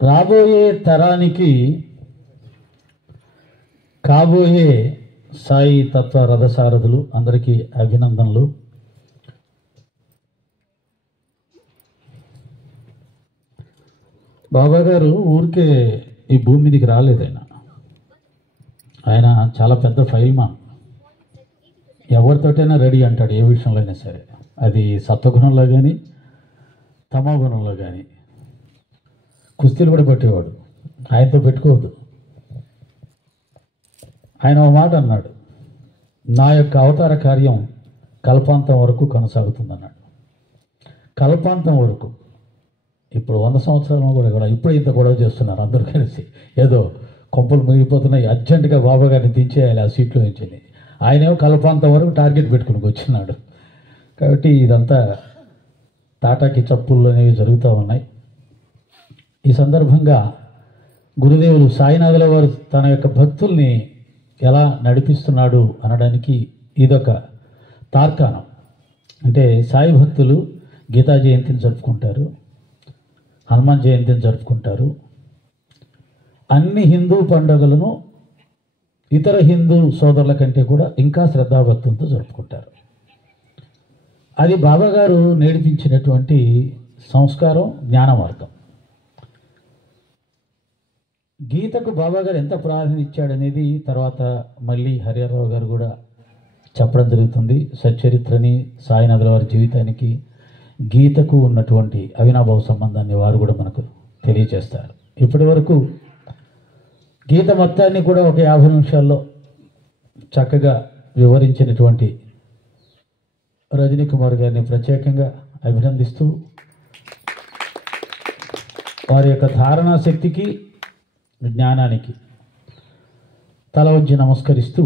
రాబోయే తరానికి కాబోయే సాయి తత్వ రథసారథులు అందరికీ అభినందనలు. బాబా గారు ఊరికే ఈ భూమి మీదకి రాలేదు. ఆయన చాలా పెద్ద ఫైల్ మాన్. ఎవరితోటైనా రెడీ అంటాడు, ఏ విషయంలో అయినా సరే. అది సత్వగుణంలో కానీ తమోగుణంలో కానీ. కుస్తీలు కూడా పెట్టేవాడు, ఆయనతో పెట్టుకోవద్దు. ఆయన ఒక మాట అన్నాడు, నా యొక్క అవతార కార్యం కల్పాంతం వరకు కొనసాగుతుందన్నాడు. కల్పాంతం వరకు. ఇప్పుడు 100 సంవత్సరాలు కూడా ఇప్పుడు ఇంత గొడవ చేస్తున్నారు అందరూ కలిసి. ఏదో కొంపలు మునిగిపోతున్నాయి, అర్జెంటుగా బాబా గారిని దించేయాలి ఆ సీట్లో నుంచి. ఆయనేమో కల్పాంతం వరకు టార్గెట్ పెట్టుకుని వచ్చినాడు. కాబట్టి ఇదంతా తాటాకి చప్పుళ్ళు అనేవి జరుగుతూ ఉన్నాయి. ఈ సందర్భంగా గురుదేవులు సాయినాథుల వారు తన యొక్క భక్తుల్ని ఎలా నడిపిస్తున్నాడు అనడానికి ఇదొక తార్కాణం. అంటే సాయి భక్తులు గీతా జయంతిని జరుపుకుంటారు, హనుమాన్ జయంతిని జరుపుకుంటారు. అన్ని హిందూ పండుగలను ఇతర హిందూ సోదరుల కంటే కూడా ఇంకా శ్రద్ధాభక్తులతో జరుపుకుంటారు. అది బాబాగారు నేర్పించినటువంటి సంస్కారం, జ్ఞాన మార్గం. గీతకు బాబాగారు ఎంత ప్రాధాన్యత ఇచ్చాడనేది తర్వాత మళ్ళీ హరిహరరావు గారు కూడా చెప్పడం జరుగుతుంది. సచ్చరిత్రని, సాయినాథుల వారి జీవితానికి గీతకు ఉన్నటువంటి అవినాభావ సంబంధాన్ని వారు కూడా మనకు తెలియజేస్తారు. ఇప్పటి వరకు గీత మొత్తాన్ని కూడా ఒక 50 నిమిషాల్లో చక్కగా వివరించినటువంటి రజనీ కుమార్ గారిని ప్రత్యేకంగా అభినందిస్తూ, వారి యొక్క ధారణా శక్తికి, జ్ఞానానికి తల వంచి నమస్కరిస్తూ,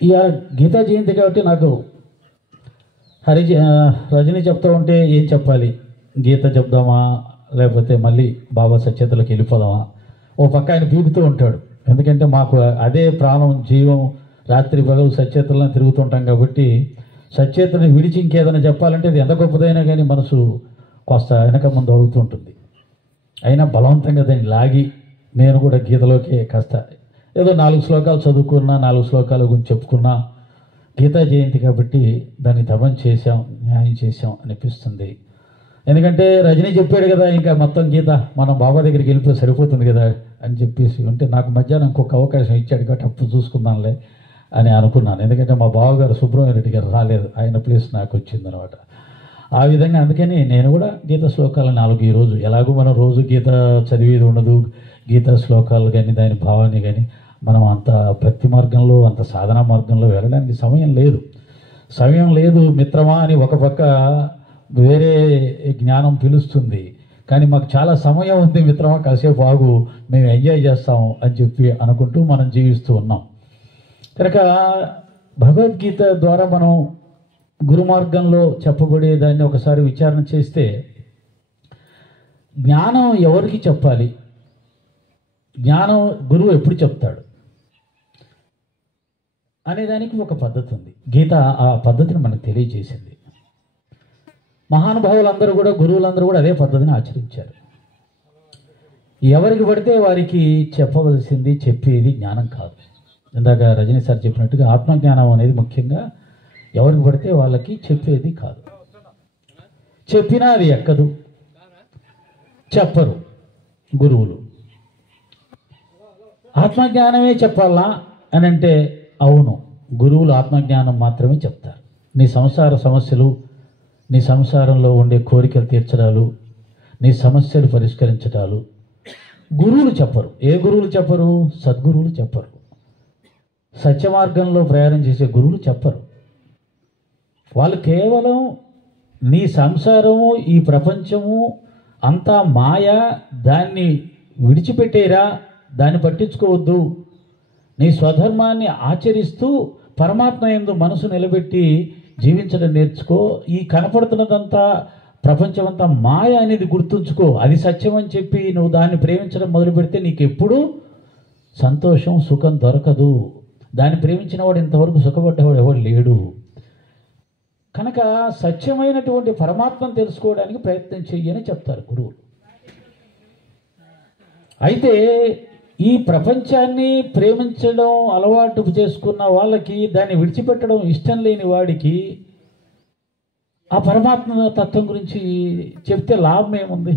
ఈ గీతా జయంతి కాబట్టి నాకు రజనీ చెప్తూ ఉంటే ఏం చెప్పాలి, గీత చెప్దామా లేకపోతే మళ్ళీ బాబా సత్యతలకు వెళ్ళిపోదామా? ఓ పక్క ఆయన పీకుతూ ఉంటాడు, ఎందుకంటే మాకు అదే ప్రాణం, జీవం. రాత్రి పగలు సత్యతలను తిరుగుతుంటాం కాబట్టి సత్యతని విడిచి ఇంకేదైనా చెప్పాలంటే అది ఎంత గొప్పదైనా కానీ మనసు కాస్త వెనక ముందు అవుతుంటుంది. అయినా బలవంతంగా దాన్ని లాగి నేను కూడా గీతలోకి కాస్త ఏదో 4 శ్లోకాలు చదువుకున్నా, 4 శ్లోకాల గురించి చెప్పుకున్నా. గీతా జయంతి కాబట్టి దాన్ని దమం చేశాం, న్యాయం చేశాం అనిపిస్తుంది. ఎందుకంటే రజనీ చెప్పాడు కదా, ఇంకా మొత్తం గీత మనం బాబా దగ్గరికి వెళ్ళిపోయి సరిపోతుంది కదా అని చెప్పేసి ఉంటే, నాకు మధ్యాహ్నం ఇంకొక అవకాశం ఇచ్చాడు కాబట్టి అప్పుడు చూసుకుందాంలే అని అనుకున్నాను. ఎందుకంటే మా బావగారు సుబ్రహ్మణ్య రెడ్డి గారు రాలేదు, ఆయన ప్లేస్ నాకు వచ్చిందనమాట. ఆ విధంగా అందుకని నేను కూడా గీత శ్లోకాలు 4 ఈరోజు, ఎలాగో మనం రోజు గీత చదివేది ఉండదు, గీతా శ్లోకాలు కానీ దాని భావాన్ని కానీ మనం అంత భక్తి మార్గంలో, అంత సాధనా మార్గంలో వెళ్ళడానికి సమయం లేదు మిత్రమా అని ఒక పక్క వేరే జ్ఞానం పిలుస్తుంది. కానీ మాకు చాలా సమయం ఉంది మిత్రమా, కాసేపు ఆగు, మేము ఎంజాయ్ చేస్తాం అని చెప్పి అనుకుంటూ మనం జీవిస్తూ ఉన్నాం. కనుక భగవద్గీత ద్వారా మనం గురు మార్గంలో చెప్పబడేదాన్ని ఒకసారి విచారణ చేస్తే, జ్ఞానం ఎవరికి చెప్పాలి, జ్ఞానం గురువు ఎప్పుడు చెప్తాడు అనేదానికి ఒక పద్ధతి ఉంది. గీత ఆ పద్ధతిని మనకు తెలియజేసింది. మహానుభావులందరూ కూడా, గురువులందరూ కూడా అదే పద్ధతిని ఆచరించారు. ఎవరికి పడితే వారికి చెప్పవలసింది చెప్పేది జ్ఞానం కాదు. ఇందాక రజనీ సార్ చెప్పినట్టుగా ఆత్మజ్ఞానం అనేది ముఖ్యంగా ఎవరికి పడితే వాళ్ళకి చెప్పేది కాదు. చెప్పినా అది ఎక్కదు, చెప్పరు గురువులు. ఆత్మజ్ఞానమే చెప్పాలా అని అంటే అవును, గురువులు ఆత్మజ్ఞానం మాత్రమే చెప్తారు. నీ సంసార సమస్యలు, నీ సంసారంలో ఉండే కోరికలు తీర్చడాలు, నీ సమస్యలు పరిష్కరించడాలు గురువులు చెప్పరు. ఏ గురువులు చెప్పరు? సద్గురువులు చెప్పరు. సత్య మార్గంలో ప్రయాణం చేసే గురువులు చెప్పరు. వాళ్ళు కేవలం నీ సంసారము, ఈ ప్రపంచము అంతా మాయ, దాన్ని విడిచిపెట్టేరా, దాన్ని పట్టించుకోవద్దు, నీ స్వధర్మాన్ని ఆచరిస్తూ పరమాత్మ యందు మనసు నిలబెట్టి జీవించడం నేర్చుకో. ఈ కనపడుతున్నదంతా ప్రపంచమంతా మాయ అనేది గుర్తుంచుకో, అది సత్యం అని చెప్పి నువ్వు దాన్ని ప్రేమించడం మొదలు పెడితే నీకు ఎప్పుడూ సంతోషం, సుఖం దొరకదు. దాన్ని ప్రేమించిన వాడు ఇంతవరకు సుఖపడ్డవాడు ఎవడు లేడు. కనుక సత్యమైనటువంటి పరమాత్మను తెలుసుకోవడానికి ప్రయత్నం చెయ్యని చెప్తారు గురువులు. అయితే ఈ ప్రపంచాన్ని ప్రేమించడం అలవాటు చేసుకున్న వాళ్ళకి దాన్ని విడిచిపెట్టడం ఇష్టం లేని వాడికి ఆ పరమాత్మ తత్వం గురించి చెప్తే లాభం ఏముంది?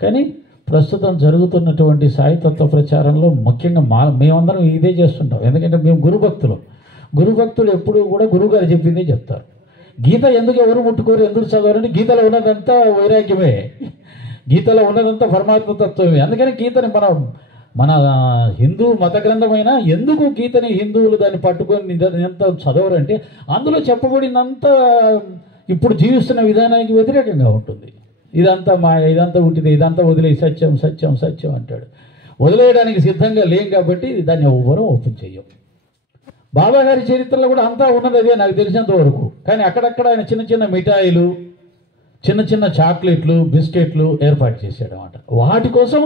కానీ ప్రస్తుతం జరుగుతున్నటువంటి సాయితత్వ ప్రచారంలో ముఖ్యంగా మేమందరం ఇదే చేస్తుంటాం. ఎందుకంటే మేము గురుభక్తులు ఎప్పుడూ కూడా గురువుగారు చెప్పిందే చెప్తారు. గీత ఎందుకు ఎవరు ముట్టుకోరు, ఎందుకు చదవరంటే గీతలో ఉన్నదంతా వైరాగ్యమే, గీతలో ఉన్నదంతా పరమాత్మ తత్వమే. అందుకని గీతని మన హిందూ మత గ్రంథమైనా ఎందుకు గీతని హిందువులు దాన్ని పట్టుకొని ఎంత చదవరంటే అందులో చెప్పబడినంత ఇప్పుడు జీవిస్తున్న విధానానికి వ్యతిరేకంగా ఉంటుంది. ఇదంతా మాయ, ఇదంతా ఉంటుంది, ఇదంతా వదిలే సత్యం సత్యం సత్యం అంటాడు. వదిలేయడానికి సిద్ధంగా లేం కాబట్టి దాన్ని ఎవ్వరూ ఓపెన్ చెయ్యం. బాబా గారి చరిత్రలో కూడా అంతా ఉన్నది అదే నాకు తెలిసినంత వరకు. కానీ అక్కడక్కడ ఆయన చిన్న చిన్న మిఠాయిలు, చిన్న చిన్న చాక్లెట్లు, బిస్కెట్లు ఏర్పాటు చేశాడు అన్నమాట. వాటి కోసం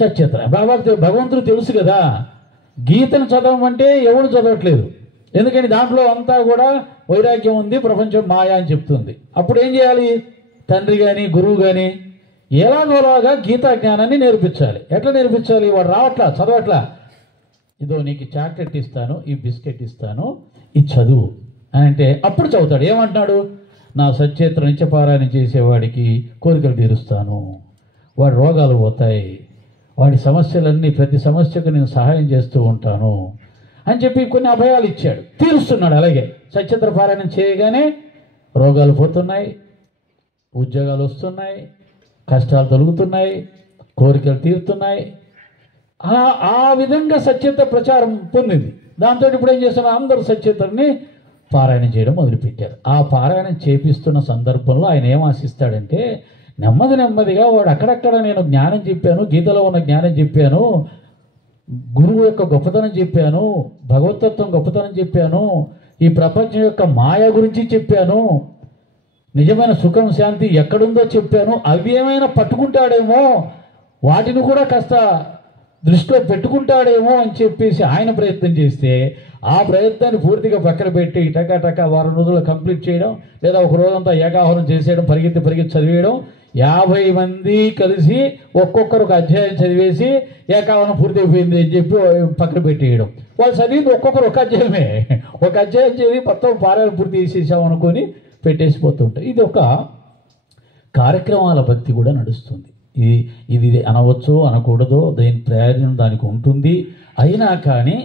సత్యత బాబాకి భగవంతుడు తెలుసు కదా. గీతను చదవమంటే ఎవరు చదవట్లేదు, ఎందుకని దాంట్లో అంతా కూడా వైరాగ్యం ఉంది, ప్రపంచం మాయా అని చెప్తుంది. అప్పుడు ఏం చేయాలి? తండ్రి కానీ గురువు కానీ ఎలాగోలాగా గీతా జ్ఞానాన్ని నేర్పించాలి. ఎట్లా నేర్పించాలి? వాడు రావట్లా, చదవట్లా. ఇదో నీకు చాక్లెట్ ఇస్తాను, ఈ బిస్కెట్ ఇస్తాను, ఇది చదువు అని అంటే అప్పుడు చదువుతాడు. ఏమంటున్నాడు? నా సచ్చేత్ర నిత్యపారాయణ చేసేవాడికి కోరికలు తీరుస్తాను, వాడి రోగాలు పోతాయి, వాడి సమస్యలన్నీ ప్రతి సమస్యకు నేను సహాయం చేస్తూ ఉంటాను అని చెప్పి కొన్ని అభయాలు ఇచ్చాడు, తీరుస్తున్నాడు. అలాగే సచ్చేత్ర పారాయణం చేయగానే రోగాలు పోతున్నాయి, ఉద్యోగాలు వస్తున్నాయి, కష్టాలు తొలుగుతున్నాయి, కోరికలు తీరుతున్నాయి. ఆ విధంగా సత్యత ప్రచారం పొందింది. దాంతో ఇప్పుడు ఏం చేస్తున్నారు? అందరూ సత్యతని పారాయణం చేయడం మొదలుపెట్టారు. ఆ పారాయణం చేపిస్తున్న సందర్భంలో ఆయన ఏం ఆశిస్తాడంటే నెమ్మదిగా వాడు అక్కడక్కడ నేను జ్ఞానం చెప్పాను, గీతలో ఉన్న జ్ఞానం చెప్పాను, గురువు యొక్క గొప్పతనం చెప్పాను, భగవతత్వం గొప్పతనం చెప్పాను, ఈ ప్రపంచం యొక్క మాయ గురించి చెప్పాను, నిజమైన సుఖం శాంతి ఎక్కడుందో చెప్పాను, అవి ఏమైనా పట్టుకుంటాడేమో, వాటిని కూడా కాస్త దృష్టిలో పెట్టుకుంటాడేమో అని చెప్పేసి ఆయన ప్రయత్నం చేస్తే ఆ ప్రయత్నాన్ని పూర్తిగా పక్కన పెట్టి టకా వారం రోజుల్లో కంప్లీట్ చేయడం, లేదా ఒక రోజంతా ఏకాహరం చేసేయడం, పరిగెత్తి చదివేయడం. 50 మంది కలిసి ఒక్కొక్కరు ఒక అధ్యాయం చదివేసి ఏకాహరం పూర్తి అయిపోయింది అని చెప్పి పక్కన పెట్టేయడం. వాళ్ళు చదివింది ఒక్కొక్కరు ఒక అధ్యాయమే, ఒక అధ్యాయం చదివి మొత్తం పారాయణ పూర్తి చేసేసాం అనుకొని పెట్టేసిపోతుంటాయి. ఇది ఒక కార్యక్రమాల భక్తి కూడా నడుస్తుంది. ఇది అనవచ్చో అనకూడదో దేని ప్రయోజనం దానికి ఉంటుంది. అయినా కానీ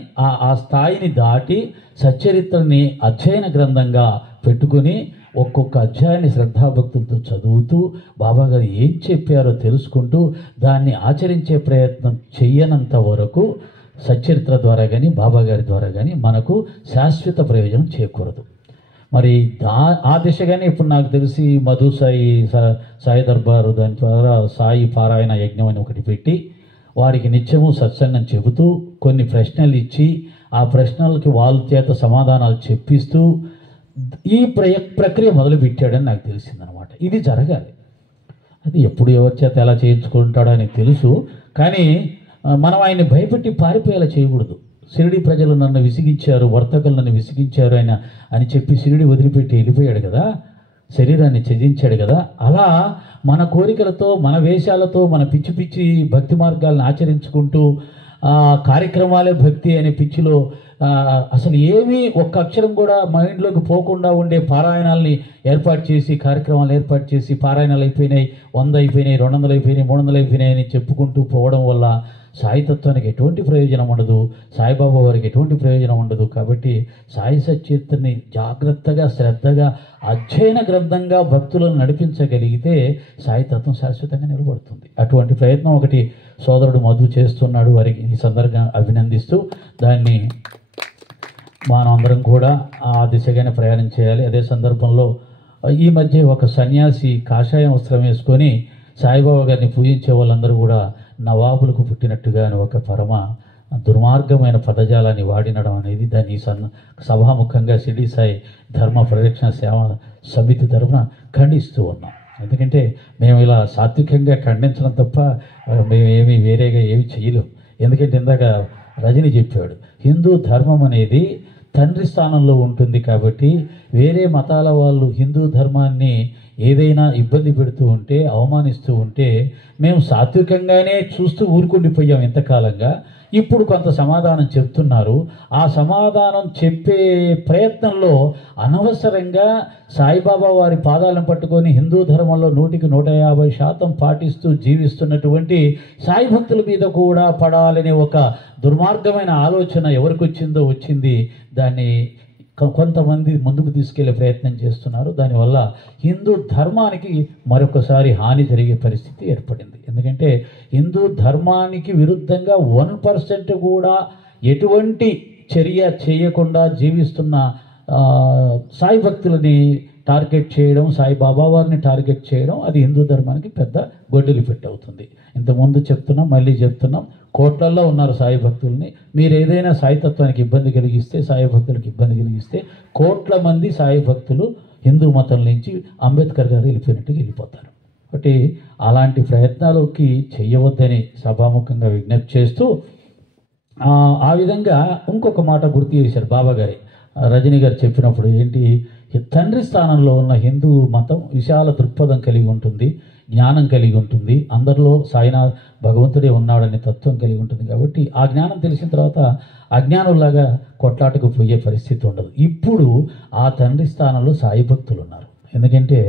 ఆ స్థాయిని దాటి సచ్చరిత్రని అధ్యయన గ్రంథంగా పెట్టుకుని ఒక్కొక్క అధ్యాయాన్ని శ్రద్ధాభక్తులతో చదువుతూ బాబాగారు ఏం చెప్పారో తెలుసుకుంటూ దాన్ని ఆచరించే ప్రయత్నం చెయ్యనంత వరకు సచ్చరిత్ర ద్వారా కానీ బాబాగారి ద్వారా కానీ మనకు శాశ్వత ప్రయోజనం చేకూరదు. మరి ఆ దిశగానే ఇప్పుడు నాకు తెలిసి మధు సాయి దర్బారు దాని ద్వారా సాయి పారాయణ యజ్ఞం అని ఒకటి పెట్టి వారికి నిత్యము సత్సంగం చెబుతూ కొన్ని ప్రశ్నలు ఇచ్చి ఆ ప్రశ్నలకి వాళ్ళ చేత సమాధానాలు చెప్పిస్తూ ఈ ప్రక్రియ మొదలుపెట్టాడని నాకు తెలిసిందనమాట. ఇది జరగాలి. అది ఎప్పుడు ఎవరి చేత ఎలా చేయించుకుంటాడని తెలుసు, కానీ మనం ఆయన్ని భయపెట్టి పారిపోయేలా చేయకూడదు. షిరిడి ప్రజలు నన్ను విసిగించారు, వర్తకులు నన్ను విసిగించారు ఆయన అని చెప్పి షిరిడి వదిలిపెట్టి వెళ్ళిపోయాడు కదా, శరీరాన్ని త్యజించాడు కదా. అలా మన కోరికలతో, మన వేషాలతో, మన పిచ్చి భక్తి మార్గాలను ఆచరించుకుంటూ కార్యక్రమాలే భక్తి అనే పిచ్చిలో అసలు ఏమీ ఒక్క అక్షరం కూడా మైండ్లోకి పోకుండా ఉండే పారాయణాలని ఏర్పాటు చేసి, కార్యక్రమాలు ఏర్పాటు చేసి పారాయణాలు అయిపోయినాయి, 100 అయిపోయినాయి, 200 అయిపోయినాయి, 300 అయిపోయినాయి అని చెప్పుకుంటూ పోవడం వల్ల సాయితత్వానికి ఎటువంటి ప్రయోజనం ఉండదు, సాయిబాబా వారికి ఎటువంటి ప్రయోజనం ఉండదు. కాబట్టి సాయి సచ్చరిత్రని జాగ్రత్తగా శ్రద్ధగా అధ్యయన గ్రంథంగా భక్తులను నడిపించగలిగితే సాయితత్వం శాశ్వతంగా నిలబడుతుంది. అటువంటి ప్రయత్నం ఒకటి సోదరుడు మధు చేస్తున్నాడు, వారికి ఈ సందర్భంగా అభినందిస్తూ దాన్ని మనం అందరం కూడా ఆ దిశగానే ప్రయాణం చేయాలి. అదే సందర్భంలో ఈ మధ్య ఒక సన్యాసి కాషాయం వస్త్రం వేసుకొని సాయిబాబా గారిని పూజించే వాళ్ళందరూ కూడా నవాబులకు పుట్టినట్టుగా ఒక పరమ దుర్మార్గమైన పదజాలాన్ని వాడినడం అనేది దాన్ని సభాముఖంగా షిరిడి సాయి ధర్మ పరిరక్షణ సేవ సమితి తరఫున ఖండిస్తూ ఉన్నాం. ఎందుకంటే మేము ఇలా సాత్వికంగా ఖండించడం తప్ప మేము వేరేగా ఏమి చేయలేము. ఎందుకంటే ఇందాక రజని చెప్పాడు, హిందూ ధర్మం అనేది తండ్రి స్థానంలో ఉంటుంది. కాబట్టి వేరే మతాల వాళ్ళు హిందూ ధర్మాన్ని ఏదైనా ఇబ్బంది పెడుతూ ఉంటే, అవమానిస్తూ ఉంటే మేము సాత్వికంగానే చూస్తూ ఊరుకుండిపోయాం ఇంతకాలంగా. ఇప్పుడు కొంత సమాధానం చెప్తున్నారు. ఆ సమాధానం చెప్పే ప్రయత్నంలో అనవసరంగా సాయిబాబా వారి పాదాలను పట్టుకొని హిందూ ధర్మంలో 150% పాటిస్తూ జీవిస్తున్నటువంటి సాయి భక్తుల మీద కూడా పడాలనే ఒక దుర్మార్గమైన ఆలోచన ఎవరికి వచ్చిందో వచ్చింది. దాన్ని కొంతమంది ముందుకు తీసుకెళ్లే ప్రయత్నం చేస్తున్నారు. దానివల్ల హిందూ ధర్మానికి మరొకసారి హాని జరిగే పరిస్థితి ఏర్పడింది. ఎందుకంటే హిందూ ధర్మానికి విరుద్ధంగా 1% కూడా ఎటువంటి చర్య చేయకుండా జీవిస్తున్న సాయి భక్తులని టార్గెట్ చేయడం, సాయిబాబా వారిని టార్గెట్ చేయడం, అది హిందూ ధర్మానికి పెద్ద గొడ్డలి పెట్టవుతుంది. ఇంతకుముందు చెప్తున్నాం, మళ్ళీ చెప్తున్నాం, కోట్లల్లో ఉన్నారు సాయి భక్తుల్ని. మీరు ఏదైనా సాయితత్వానికి ఇబ్బంది కలిగిస్తే, సాయి భక్తులకు ఇబ్బంది కలిగిస్తే కోట్ల మంది సాయి భక్తులు హిందూ మతం నుంచి అంబేద్కర్ గారు వెళ్ళిపోయినట్టుగా వెళ్ళిపోతారు. కాబట్టి అలాంటి ప్రయత్నాలకి చేయవద్దని సభాముఖంగా విజ్ఞప్తి చేస్తూ, ఆ విధంగా ఇంకొక మాట గుర్తు చేశారు బాబా గారి. రజనీ గారు చెప్పినప్పుడు ఏంటి, తండ్రి స్థానంలో ఉన్న హిందూ మతం విశాల దృక్పథం కలిగి ఉంటుంది, జ్ఞానం కలిగి ఉంటుంది, అందరిలో సాయినాథ్ భగవంతుడే ఉన్నాడనే తత్వం కలిగి ఉంటుంది. కాబట్టి ఆ జ్ఞానం తెలిసిన తర్వాత అజ్ఞానుల్లాగా కొట్లాటకు పోయే పరిస్థితి ఉండదు. ఇప్పుడు ఆ తండ్రి స్థానంలో సాయి భక్తులు ఉన్నారు. ఎందుకంటే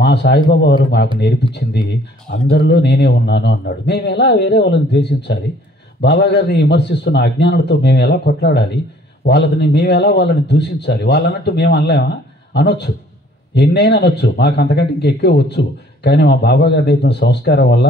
మా సాయిబాబా వారు మాకు నేర్పించింది అందరిలో నేనే ఉన్నాను అన్నాడు. మేము ఎలా వేరే వాళ్ళని ద్వేషించాలి? బాబా గారిని విమర్శిస్తున్న అజ్ఞానులతో మేము ఎలా కొట్లాడాలి? మేము ఎలా వాళ్ళని దూషించాలి? వాళ్ళన్నట్టు మేము అనలేమా? అనొచ్చు, ఎన్నైనా అనొచ్చు, మాకు అంతకంటే ఇంకెక్కువ వచ్చు. కానీ మా బాబా గారు నేర్పిన సంస్కారం వల్ల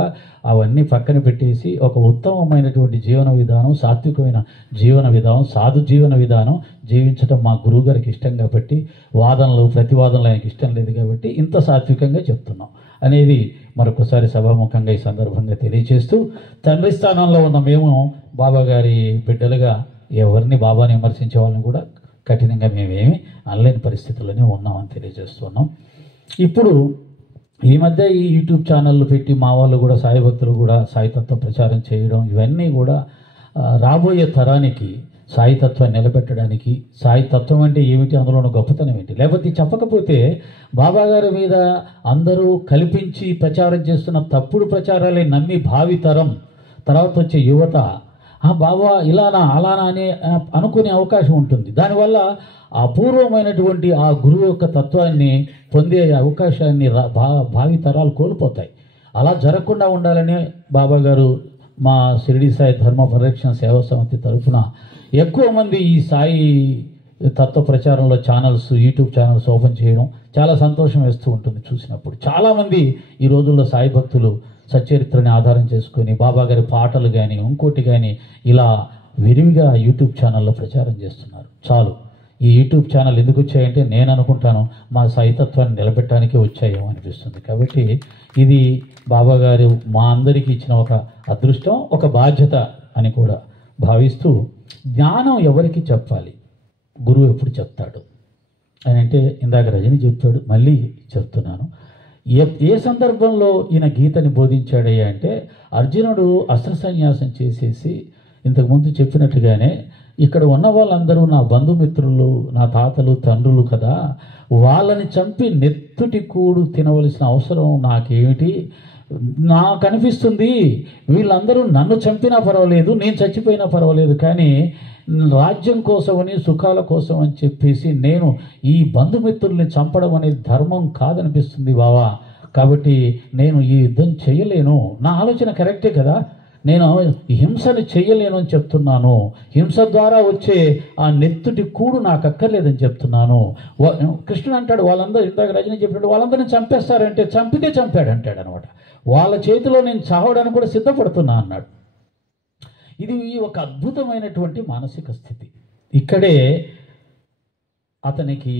అవన్నీ పక్కన పెట్టేసి ఒక ఉత్తమమైనటువంటి జీవన విధానం, సాత్వికమైన జీవన విధానం, సాధు జీవన విధానం జీవించడం మా గురువు గారికి ఇష్టం కాబట్టి, వాదనలు ప్రతివాదనలు ఆయనకి ఇష్టం లేదు కాబట్టి ఇంత సాత్వికంగా చెప్తున్నాం అనేది మరొకసారి సభాముఖంగా ఈ సందర్భంగా తెలియజేస్తూ, తండ్రి స్థానంలో ఉన్న మేము బాబా గారి బిడ్డలుగా ఎవరిని బాబాని విమర్శించే వాళ్ళని కూడా కఠినంగా మేమేమి అనలేని పరిస్థితుల్లోనే ఉన్నామని తెలియజేస్తున్నాం. ఇప్పుడు ఈ మధ్య ఈ యూట్యూబ్ ఛానళ్ళు పెట్టి మా వాళ్ళు కూడా సాయి భక్తులు కూడా సాయితత్వ ప్రచారం చేయడం, ఇవన్నీ కూడా రాబోయే తరానికి సాయితత్వాన్ని నిలబెట్టడానికి, సాయితత్వం అంటే ఏమిటి, అందులోని గొప్పతనం ఏంటి, లేకపోతే చెప్పకపోతే బాబా గారి మీద అందరూ కల్పించి ప్రచారం చేస్తున్న తప్పుడు ప్రచారాలే నమ్మి భావితరం తర్వాత వచ్చే యువత బాబా ఇలానా అలానా అని అనుకునే అవకాశం ఉంటుంది. దానివల్ల అపూర్వమైనటువంటి ఆ గురువు యొక్క తత్వాన్ని పొందే అవకాశాన్ని భావితరాలు కోల్పోతాయి. అలా జరగకుండా ఉండాలని బాబా గారు మా షిరిడి సాయి ధర్మ పరిరక్షణ సేవా సమితి తరఫున ఎక్కువ మంది ఈ సాయి తత్వ ప్రచారంలో ఛానల్స్, యూట్యూబ్ ఛానల్స్ ఓపెన్ చేయడం చాలా సంతోషం వేస్తూ ఉంటుంది చూసినప్పుడు. చాలామంది ఈ రోజుల్లో సాయి భక్తులు సచ్చరిత్రని ఆధారం చేసుకొని బాబా గారి పాటలు కానీ ఇంకోటి కానీ ఇలా విరివిగా యూట్యూబ్ ఛానల్లో ప్రచారం చేస్తున్నారు. చాలు, ఈ యూట్యూబ్ ఛానల్ ఎందుకు వచ్చాయంటే నేను అనుకుంటాను మా సాయితత్వాన్ని నిలబెట్టడానికే వచ్చాయేమో అనిపిస్తుంది. కాబట్టి ఇది బాబా గారు మా అందరికీ ఇచ్చిన ఒక అదృష్టం, ఒక బాధ్యత అని కూడా భావిస్తూ, జ్ఞానం ఎవరికి చెప్పాలి, గురువు ఎప్పుడు చెప్తాడు అని అంటే ఇందాక రజని చెప్పాడు, మళ్ళీ చెప్తున్నాను. ఏ సందర్భంలో ఈయన గీతని బోధించాడయ్యా అంటే, అర్జునుడు అస్త్ర సన్యాసం చేసేసి ఇంతకుముందు చెప్పినట్టుగానే ఇక్కడ ఉన్న వాళ్ళందరూ నా బంధుమిత్రులు, నా తాతలు తండ్రులు కదా, వాళ్ళని చంపి నెత్తుటి కూడు తినవలసిన అవసరం నాకేమిటి, నాకు అనిపిస్తుంది వీళ్ళందరూ నన్ను చంపినా పర్వాలేదు, నేను చచ్చిపోయినా పర్వాలేదు, కానీ రాజ్యం కోసమని సుఖాల కోసం అని చెప్పేసి నేను ఈ బంధుమిత్రుల్ని చంపడం అనేది ధర్మం కాదనిపిస్తుంది బావా. కాబట్టి నేను ఈ యుద్ధం చేయలేను. నా ఆలోచన కరెక్టే కదా, నేను హింసను చేయలేను అని చెప్తున్నాను. హింస ద్వారా వచ్చే ఆ నెత్తుటి కూడు నాకు అక్కర్లేదని చెప్తున్నాను. కృష్ణుడు అంటాడు, వాళ్ళందరూ ఇందాక రజని చెప్పినట్టు వాళ్ళందరినీ చంపేస్తారంటే చంపితే చంపాడు అంటాడు అనమాట. వాళ్ళ చేతిలో నేను చావడానికి కూడా సిద్ధపడుతున్నా అన్నాడు. ఇది ఒక అద్భుతమైనటువంటి మానసిక స్థితి. ఇక్కడే అతనికి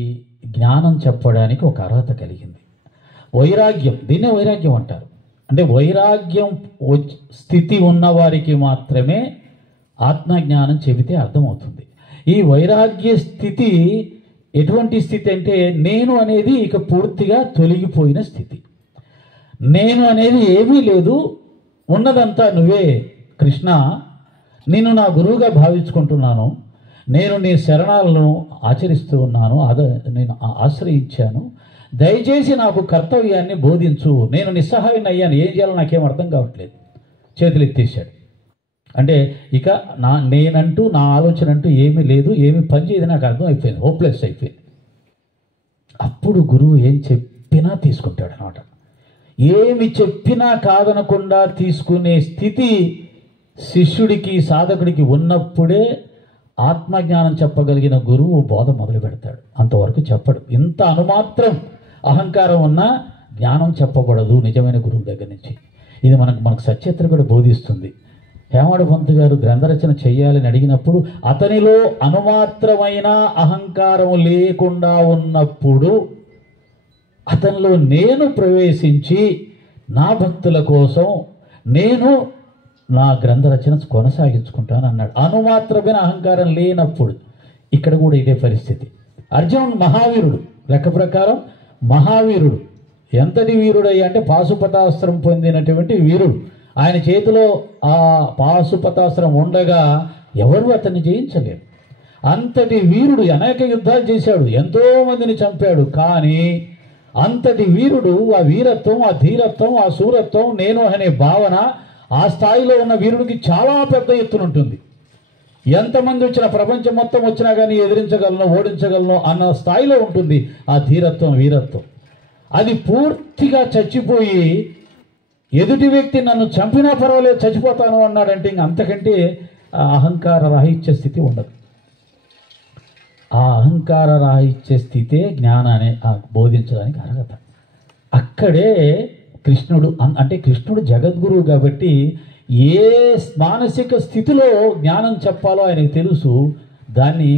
జ్ఞానం చెప్పడానికి ఒక అర్హత కలిగింది. వైరాగ్యం, దీన్నే వైరాగ్యం అంటారు. అంటే వైరాగ్యం స్థితి ఉన్నవారికి మాత్రమే ఆత్మజ్ఞానం చెబితే అర్థమవుతుంది. ఈ వైరాగ్య స్థితి ఎటువంటి స్థితి అంటే, నేను అనేది ఇక పూర్తిగా తొలగిపోయిన స్థితి. నేను అనేది ఏమీ లేదు, ఉన్నదంతా నువ్వే కృష్ణ, నేను నా గురువుగా భావించుకుంటున్నాను, నేను నీ శరణాలను ఆచరిస్తూ ఉన్నాను, నేను ఆశ్రయించాను, దయచేసి నాకు కర్తవ్యాన్ని బోధించు, నేను నిస్సహాయుని అయ్యాను, ఏం చేయాలో నాకేం అర్థం కావట్లేదు. చేతులు ఎత్తేసాడు. అంటే ఇక నేనంటూ నా ఆలోచన అంటూ ఏమీ లేదు, ఏమి పని చేయదు, నాకు అర్థం అయిపోయింది, హోప్లెస్ అయిపోయింది. అప్పుడు గురువు ఏం చెప్పినా తీసుకుంటాడు అన్నమాట. ఏమి చెప్పినా కాదనకుండా తీసుకునే స్థితి శిష్యుడికి, సాధకుడికి ఉన్నప్పుడే ఆత్మజ్ఞానం చెప్పగలిగిన గురువు బోధ మొదలు పెడతాడు. అంతవరకు చెప్పడు. ఇంత అనుమాత్రం అహంకారం ఉన్నా జ్ఞానం చెప్పబడదు నిజమైన గురువు దగ్గర నుంచి. ఇది మనకు సత్యత్ర కూడా బోధిస్తుంది. హేమాడు పంతు గారు గ్రంథరచన చేయాలని అడిగినప్పుడు అతనిలో అనుమాత్రమైన అహంకారం లేకుండా ఉన్నప్పుడు అతనిలో నేను ప్రవేశించి నా భక్తుల కోసం నేను నా గ్రంథరచన కొనసాగించుకుంటాను అన్నాడు. అనుమాత్రమైన అహంకారం లేనప్పుడు. ఇక్కడ కూడా ఇదే పరిస్థితి. అర్జునుడు మహావీరుడు, లెక్క ప్రకారం మహావీరుడు. ఎంతటి వీరుడయ్యా అంటే పాశుపతాస్త్రం పొందినటువంటి వీరుడు. ఆయన చేతిలో ఆ పాశుపతాస్త్రం ఉండగా ఎవరు అతన్ని జయించలేరు. అంతటి వీరుడు, అనేక యుద్ధాలు చేశాడు, ఎంతో మందిని చంపాడు. కానీ అంతటి వీరుడు, ఆ వీరత్వం, ఆ ధీరత్వం, ఆ శూరత్వం, నేను అనే భావన ఆ స్థాయిలో ఉన్న వీరుడికి చాలా పెద్ద ఎత్తున ఉంటుంది. ఎంతమంది వచ్చినా, ప్రపంచం మొత్తం వచ్చినా కానీ ఎదిరించగలను, ఓడించగలను అన్న స్థాయిలో ఉంటుంది ఆ ధీరత్వం, వీరత్వం. అది పూర్తిగా చచ్చిపోయి ఎదుటి వ్యక్తి నన్ను చంపినా పర్వాలేదు చచ్చిపోతాను అన్నాడంటే ఇంక అంతకంటే అహంకార రాహిత్య స్థితి ఉండదు. ఆ అహంకార రాహిత్య స్థితే జ్ఞానాన్ని బోధించడానికి అర్హత. అక్కడే కృష్ణుడు, అంటే కృష్ణుడు జగద్గురువు కాబట్టి ఏ మానసిక స్థితిలో జ్ఞానం చెప్పాలో ఆయనకు తెలుసు. దాన్ని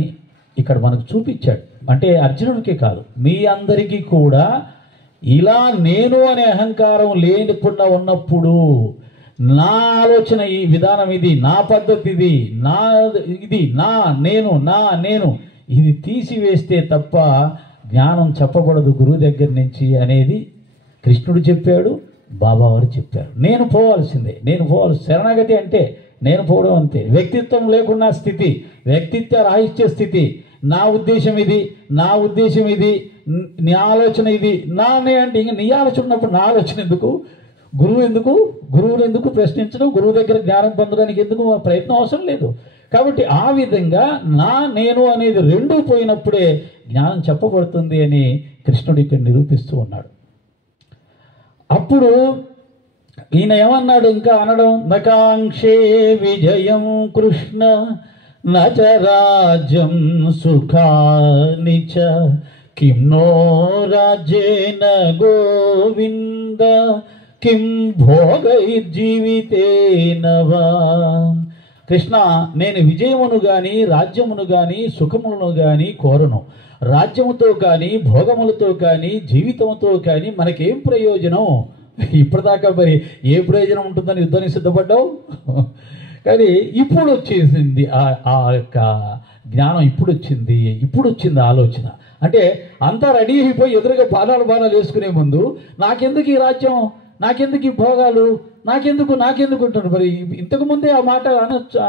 ఇక్కడ మనకు చూపించాడు. అంటే అర్జునుడికి కాదు, మీ అందరికీ కూడా ఇలా నేను అనే అహంకారం లేకుండా ఉన్నప్పుడు నా ఆలోచన ఈ విధానం, ఇది నా పద్ధతి, ఇది నా నేను ఇది తీసివేస్తే తప్ప జ్ఞానం చెప్పబడదు గురువు దగ్గర నుంచి అనేది కృష్ణుడు చెప్పాడు, బాబావారు చెప్పారు. నేను పోవాల్సిందే, శరణాగతి అంటే నేను పోవడం అంతే. వ్యక్తిత్వం లేకున్నా స్థితి, వ్యక్తిత్వ రాహిత్య స్థితి. నా ఉద్దేశం ఇది, నీ ఆలోచన ఇది, అంటే ఇంక నీ ఆలోచన ఉన్నప్పుడు నా ఆలోచన ఎందుకు? గురువుని ఎందుకు ప్రశ్నించడం? గురువు దగ్గర జ్ఞానం పొందడానికి ఎందుకు ప్రయత్నం అవసరం లేదు. కాబట్టి ఆ విధంగా నేను అనేది రెండూ పోయినప్పుడే జ్ఞానం చెప్పబడుతుంది అని కృష్ణుడు ఇక్కడ నిరూపిస్తూ ఉన్నాడు. అప్పుడు ఈయన ఏమన్నాడు, ఇంకా అనడం, నకాంక్షే విజయం కృష్ణ నచ రాజ్యం సుఖాని చ కిం నో రాజ్యేన గోవింద కిం భోగైర్జీవితేన వా. కృష్ణ, నేను విజయమును కానీ, రాజ్యమును కానీ, సుఖములను కానీ కోరను. రాజ్యముతో కానీ, భోగములతో కానీ, జీవితంతో కానీ మనకేం ప్రయోజనం? ఇప్పటిదాకా మరి ఏ ప్రయోజనం ఉంటుందని యుద్ధానికి సిద్ధపడ్డావు? కానీ ఇప్పుడు వచ్చేసింది ఆ యొక్క జ్ఞానం, ఇప్పుడు వచ్చింది ఆలోచన. అంటే అంతా రెడీ అయిపోయి ఎదురుగా బాణాలు వేసుకునే ముందు నాకెందుకు ఈ రాజ్యం, నాకెందుకు ఈ భోగాలు, నాకెందుకు అంటున్నారు. మరి ఇంతకుముందే ఆ మాట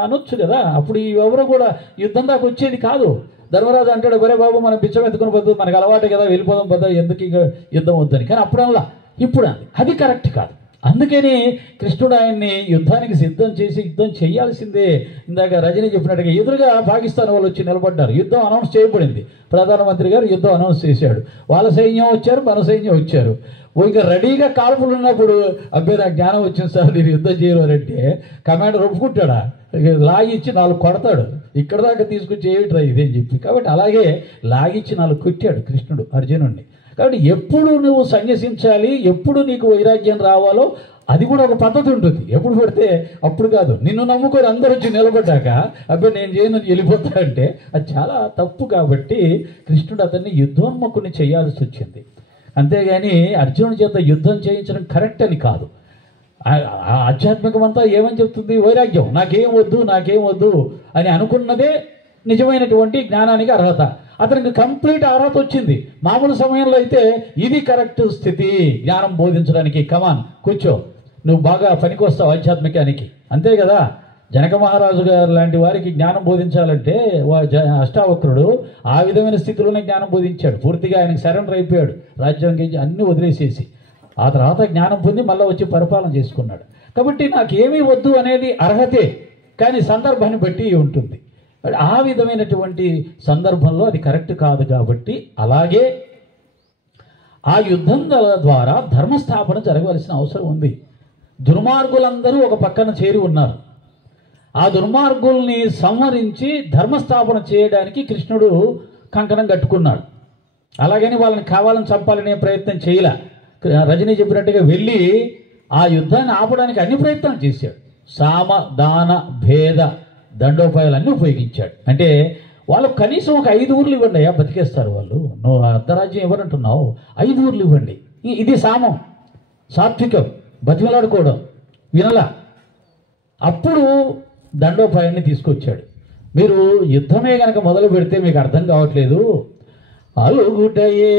అనొచ్చు కదా. అప్పుడు ఎవరు కూడా యుద్ధం దాకా వచ్చేది కాదు. ధర్మరాజు అంటాడు, ఒరే బాబు మనం బిచ్చం ఎత్తుకుని పోద్దు, మనకు అలవాటు కదా, వెళ్ళిపోదాం పద, ఎందుకు ఇక యుద్ధం వద్దని. కానీ అప్పుడల్లా ఇప్పుడు అది కరెక్ట్ కాదు. అందుకని కృష్ణుడు ఆయన్ని యుద్ధానికి సిద్ధం చేసి యుద్ధం చేయాల్సిందే. ఇందాక రజని చెప్పినట్టుగా ఎదురుగా పాకిస్తాన్ వాళ్ళు వచ్చి నిలబడ్డారు. యుద్ధం అనౌన్స్ చేయబడింది. ప్రధానమంత్రి గారు యుద్ధం అనౌన్స్ చేశాడు. వాళ్ళ సైన్యం వచ్చారు, మన సైన్యం వచ్చారు. ఇంకా రెడీగా కాల్పులు ఉన్నప్పుడు అబ్బాయి నాకు జ్ఞానం వచ్చింది సార్, నేను యుద్ధం చేయలేరంటే కమాండర్ ఒప్పుకుంటాడా? లాగిచ్చి 4 కొడతాడు. ఇక్కడ దాకా తీసుకొచ్చి ఏమిట్రా ఇదేం చెప్పి. కాబట్టి అలాగే లాగిచ్చి 4 కొట్టాడు కృష్ణుడు అర్జునుడిని. కాబట్టి ఎప్పుడు నువ్వు సన్యసించాలి, ఎప్పుడు నీకు వైరాగ్యం రావాలో అది కూడా ఒక పద్ధతి ఉంటుంది. ఎప్పుడు పడితే అప్పుడు కాదు. నిన్ను నమ్ముకొని అందరూ వచ్చి నిలబడ్డాక అబ్బాయి నేను చేయను వెళ్ళిపోతా అంటే అది చాలా తప్పు. కాబట్టి కృష్ణుడు అతన్ని యుద్ధోన్ముఖుని చేయాల్సి వచ్చింది. అంతేగాని అర్జునుడి చేత యుద్ధం చేయించడం కరెక్ట్ అని కాదు. ఆధ్యాత్మికం అంతా ఏమని చెప్తుంది? వైరాగ్యం, నాకేం వద్దు అని అనుకున్నదే నిజమైనటువంటి జ్ఞానానికి అర్హత. అతనికి కంప్లీట్ అర్హత వచ్చింది. మామూలు సమయంలో అయితే ఇది కరెక్ట్ స్థితి జ్ఞానం బోధించడానికి. కమాన్ కూర్చో, నువ్వు బాగా పనికొస్తావు ఆధ్యాత్మికానికి, అంతే కదా. జనక మహారాజు గారు లాంటి వారికి జ్ఞానం బోధించాలంటే అష్టావక్రుడు ఆ విధమైన స్థితిలోనే జ్ఞానం బోధించాడు. పూర్తిగా ఆయనకు సరెండర్ అయిపోయాడు, రాజ్యాంగం అన్నీ వదిలేసేసి. ఆ తర్వాత జ్ఞానం పొంది మళ్ళీ వచ్చి పరిపాలన చేసుకున్నాడు. కాబట్టి నాకు ఏమీ వద్దు అనేది అర్హతే, కానీ సందర్భాన్ని బట్టి ఉంటుంది. ఆ విధమైనటువంటి సందర్భంలో అది కరెక్ట్ కాదు. కాబట్టి అలాగే ఆ యుద్ధం ద్వారా ధర్మస్థాపన జరగవలసిన అవసరం ఉంది. దుర్మార్గులందరూ ఒక పక్కన చేరి ఉన్నారు. ఆ దుర్మార్గుల్ని సంహరించి ధర్మస్థాపన చేయడానికి కృష్ణుడు కంకణం కట్టుకున్నాడు. అలాగని వాళ్ళని కావాలని చంపాలనే ప్రయత్నం చేయలే. రజనీ చెప్పినట్టుగా వెళ్ళి ఆ యుద్ధాన్ని ఆపడానికి అన్ని ప్రయత్నాలు చేశాడు. సామ దాన భేద దండోపాయాలన్నీ ఉపయోగించాడు. అంటే వాళ్ళు కనీసం ఒక 5 ఊర్లు ఇవ్వండి అయ్యా, బతికేస్తారు వాళ్ళు. నువ్వు అర్ధరాజ్యం ఇవ్వనంటున్నావు, 5 ఊర్లు ఇవ్వండి. ఇది సామం, సాత్వికం, బతిమలాడుకోవడం వినలా. అప్పుడు దండోపాయాన్ని తీసుకొచ్చాడు. మీరు యుద్ధమే కనుక మొదలు పెడితే మీకు అర్థం కావట్లేదు. అలుగుటయే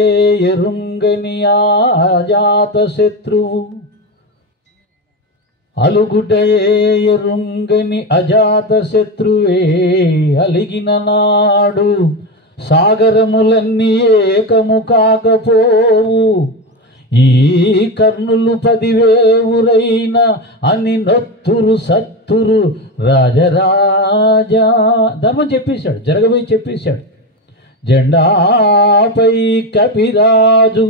ఎరుంగని ఆజాత శత్రువు, అలుగుటయే ఎరుంగని అజాత శత్రువే అలిగిన నాడు సాగరములన్నీ ఏకము కాకపోవు, ఈ కర్ణులు 10,000 అని నొత్తురు సత్తురు రాజరాజా. ధర్మం చెప్పేశాడు, జరగబోయి చెప్పేశాడు. జెండాపై కపిరాజు